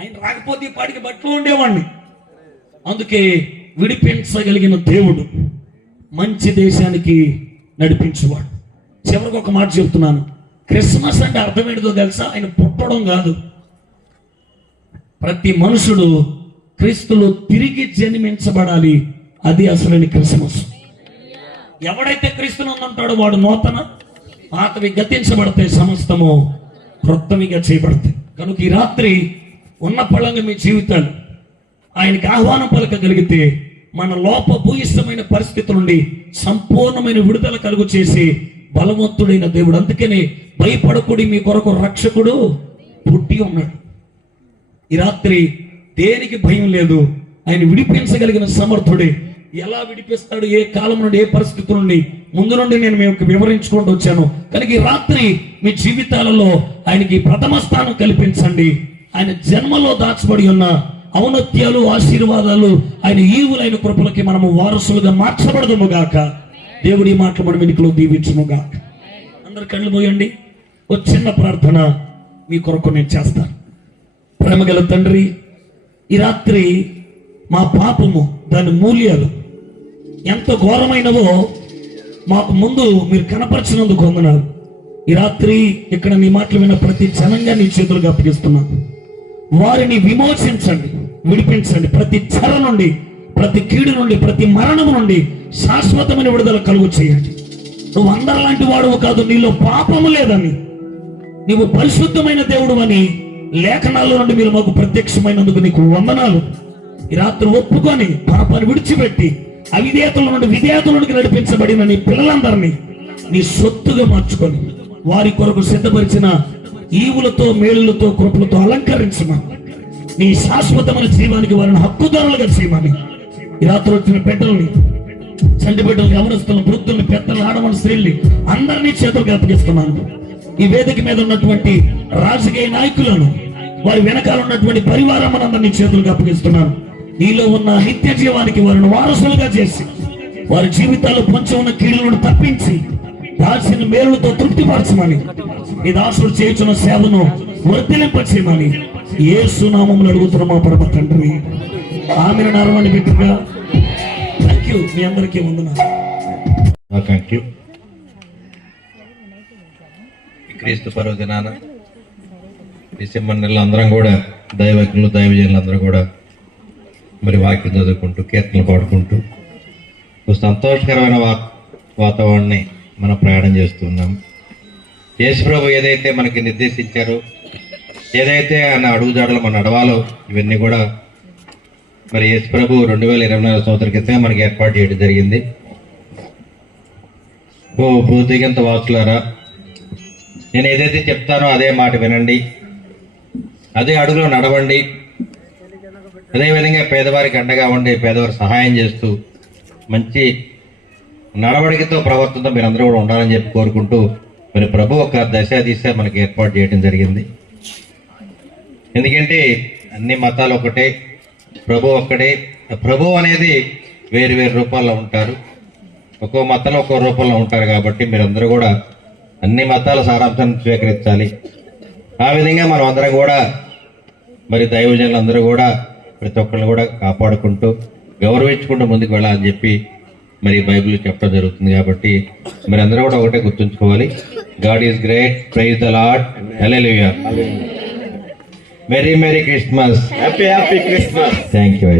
ఆయన రాకపోతే ఈ పాటికి బట్టలో ఉండేవాడిని. అందుకే విడిపించగలిగిన దేవుడు, మంచి దేశానికి నడిపించేవాడు. చివరికి ఒక మాట చెప్తున్నాను, క్రిస్మస్ అంటే అర్థం ఏంటో తెలుసా? ఆయన పుట్టడం కాదు. ప్రతి మనుషుడు క్రీస్తులో తిరిగి జన్మించబడాలి. అది అసలు క్రిస్మస్. ఎవడైతే క్రీస్తునందుంటాడో వాడు నూతన, పాతవి గతించబడతాయి, సమస్తము క్రొత్తవిగా చేయబడతాయి. కనుక ఈ రాత్రి ఉన్న పళ్ళంగా మీ జీవితాలు ఆయనకి ఆహ్వానం పలకగలిగితే మన లోపభూయిష్టమైన పరిస్థితుల నుండి సంపూర్ణమైన విడుదల కలుగు చేసి బలవంతుడైన దేవుడు. అందుకనే భయపడకుడి, మీ కొరకు రక్షకుడు పుట్టి ఉన్నాడు. ఈ రాత్రి దేనికి భయం లేదు, ఆయన విడిపించగలిగిన సమర్థుడే. ఎలా విడిపిస్తాడు, ఏ కాలం నుండి, ఏ పరిస్థితి నుండి ముందు నుండి నేను మీకు వివరించుకుంటూ వచ్చాను. కనుక ఈ రాత్రి మీ జీవితాలలో ఆయనకి ప్రథమ స్థానం కల్పించండి. ఆయన జన్మలో దాచబడి ఉన్న ఔన్నత్యాలు, ఆశీర్వాదాలు, ఆయన ఈవులైన కృపలకి మనము వారసులుగా మార్చబడదుము గాక. దేవుడి మాటలు మన వెనుకలో దీవించుము గాక. అందరు కళ్ళు పోయండి. ఒక చిన్న ప్రార్థన మీ కొరకు నేను చేస్తాను. ప్రేమగల తండ్రి, ఈ రాత్రి మా పాపము, దాని మూల్యాలు ఎంత ఘోరమైనవో మాకు ముందు మీరు కనపరిచినందుకు వందనాలు. ఈ రాత్రి ఇక్కడ నీ మాటలు విన్న ప్రతి జనంగా నీ చేతులుగా అప్పగిస్తున్నాను. వారిని విమోచించండి, విడిపించండి. ప్రతి చెర నుండి, ప్రతి కీడు నుండి, ప్రతి మరణం నుండి శాశ్వతమైన విడుదల కలుగు చేయండి. నువ్వు అందరిలాంటి వాడువు కాదు, నీలో పాపము లేదని, నీవు పరిశుద్ధమైన దేవుడు అని లేఖనాల్లో నుండి మీరు మాకు ప్రత్యక్షమైనందుకు నీకు వందనాలు. ఈ రాత్రి ఒప్పుకొని పాపాన్ని విడిచిపెట్టి అవిధేయతల నుండి విధేయతలకు నడిపించబడిన నీ పిల్లలందరినీ నీ సొత్తుగా మార్చుకొని వారి కొరకు సిద్ధపరిచిన ఈవులతో, మేలులతో, కృపలతో అలంకరించమని, నీ శాశ్వతమైన జీవానికి వారిని హక్కుదారులుగా చేయమని ఈ రాత్రి వచ్చిన బిడ్డల్ని, చంటి బిడ్డలు, యవనస్తులను, వృద్ధుల్ని, పెద్దలు, ఆడవాళ్ళ, స్త్రీల్ని అందరినీ చేతులకు అప్పగిస్తున్నాను. ఈ వేదిక మీద ఉన్నటువంటి రాజకీయ నాయకులను, వారి వెనకాల ఉన్నటువంటి పరివారం అందరినీ చేతులకు అప్పగిస్తున్నాను. నీలో ఉన్న నిత్య జీవానికి వారిని వారసులుగా చేసి వారి జీవితాల్లో పొంచి ఉన్న కీడులను తప్పించి దాచిన మేలులతో తృప్తిపరచమని, ఈ దాసుడు చేయుచున్న సేవను వర్ధిలింపచేయమని యేసు నామములో అడుగుతున్న మా పరమ తండ్రి, ఆమెను నరమని బిడ్డగా. Thank you. మీ అందరికీ వందనాలు. Thank you. క్రీస్తు పర్వదినాన డిసెంబర్ నెలలో అందరం కూడా దైవజ్ఞులు, దైవజనులు అందరూ కూడా మరి వాక్యం చదువుకుంటూ, కీర్తనలు పాడుకుంటూ ఒక సంతోషకరమైన వాతావరణాన్ని మనం ప్రయాణం చేస్తున్నాం. యేసుప్రభు ఏదైతే మనకి నిర్దేశించారో, ఏదైతే ఆయన అడుగుజాడలు మనం నడవాలో, ఇవన్నీ కూడా మరి యేసుప్రభు 2024 సంవత్సరం క్రితమే మనకి ఏర్పాటు చేయడం జరిగింది. ఓ భూదిగంత వాసులారా, నేను ఏదైతే చెప్తానో అదే మాట వినండి, అదే అడుగులో నడవండి, అదేవిధంగా పేదవారికి అండగా ఉండి పేదవారి సహాయం చేస్తూ మంచి నడవడికతో, ప్రవర్తనతో మీరందరూ కూడా ఉండాలని చెప్పి కోరుకుంటూ మరి ప్రభు ఒక దిశ మనకి ఏర్పాటు చేయడం జరిగింది. ఎందుకంటే అన్ని మతాలు ఒకటే, ప్రభు ఒక్కడే. ప్రభు అనేది వేరు వేరు రూపాల్లో ఉంటారు, ఒక్కో మతంలో ఒక్కో రూపంలో ఉంటారు. కాబట్టి మీరందరూ కూడా అన్ని మతాల సారాంశాన్ని స్వీకరించాలి. ఆ విధంగా మనం అందరం కూడా మరి దైవజనులందరూ కూడా ప్రతి ఒక్కరిని కూడా కాపాడుకుంటూ, గౌరవించుకుంటూ ముందుకు వెళ్ళాలని చెప్పి మరి బైబిల్ చెప్పడం జరుగుతుంది. కాబట్టి మరి అందరూ కూడా ఒకటే గుర్తుంచుకోవాలి, God is great, praise the Lord, hallelujah, merry merry Christmas, happy happy Christmas. Thank you.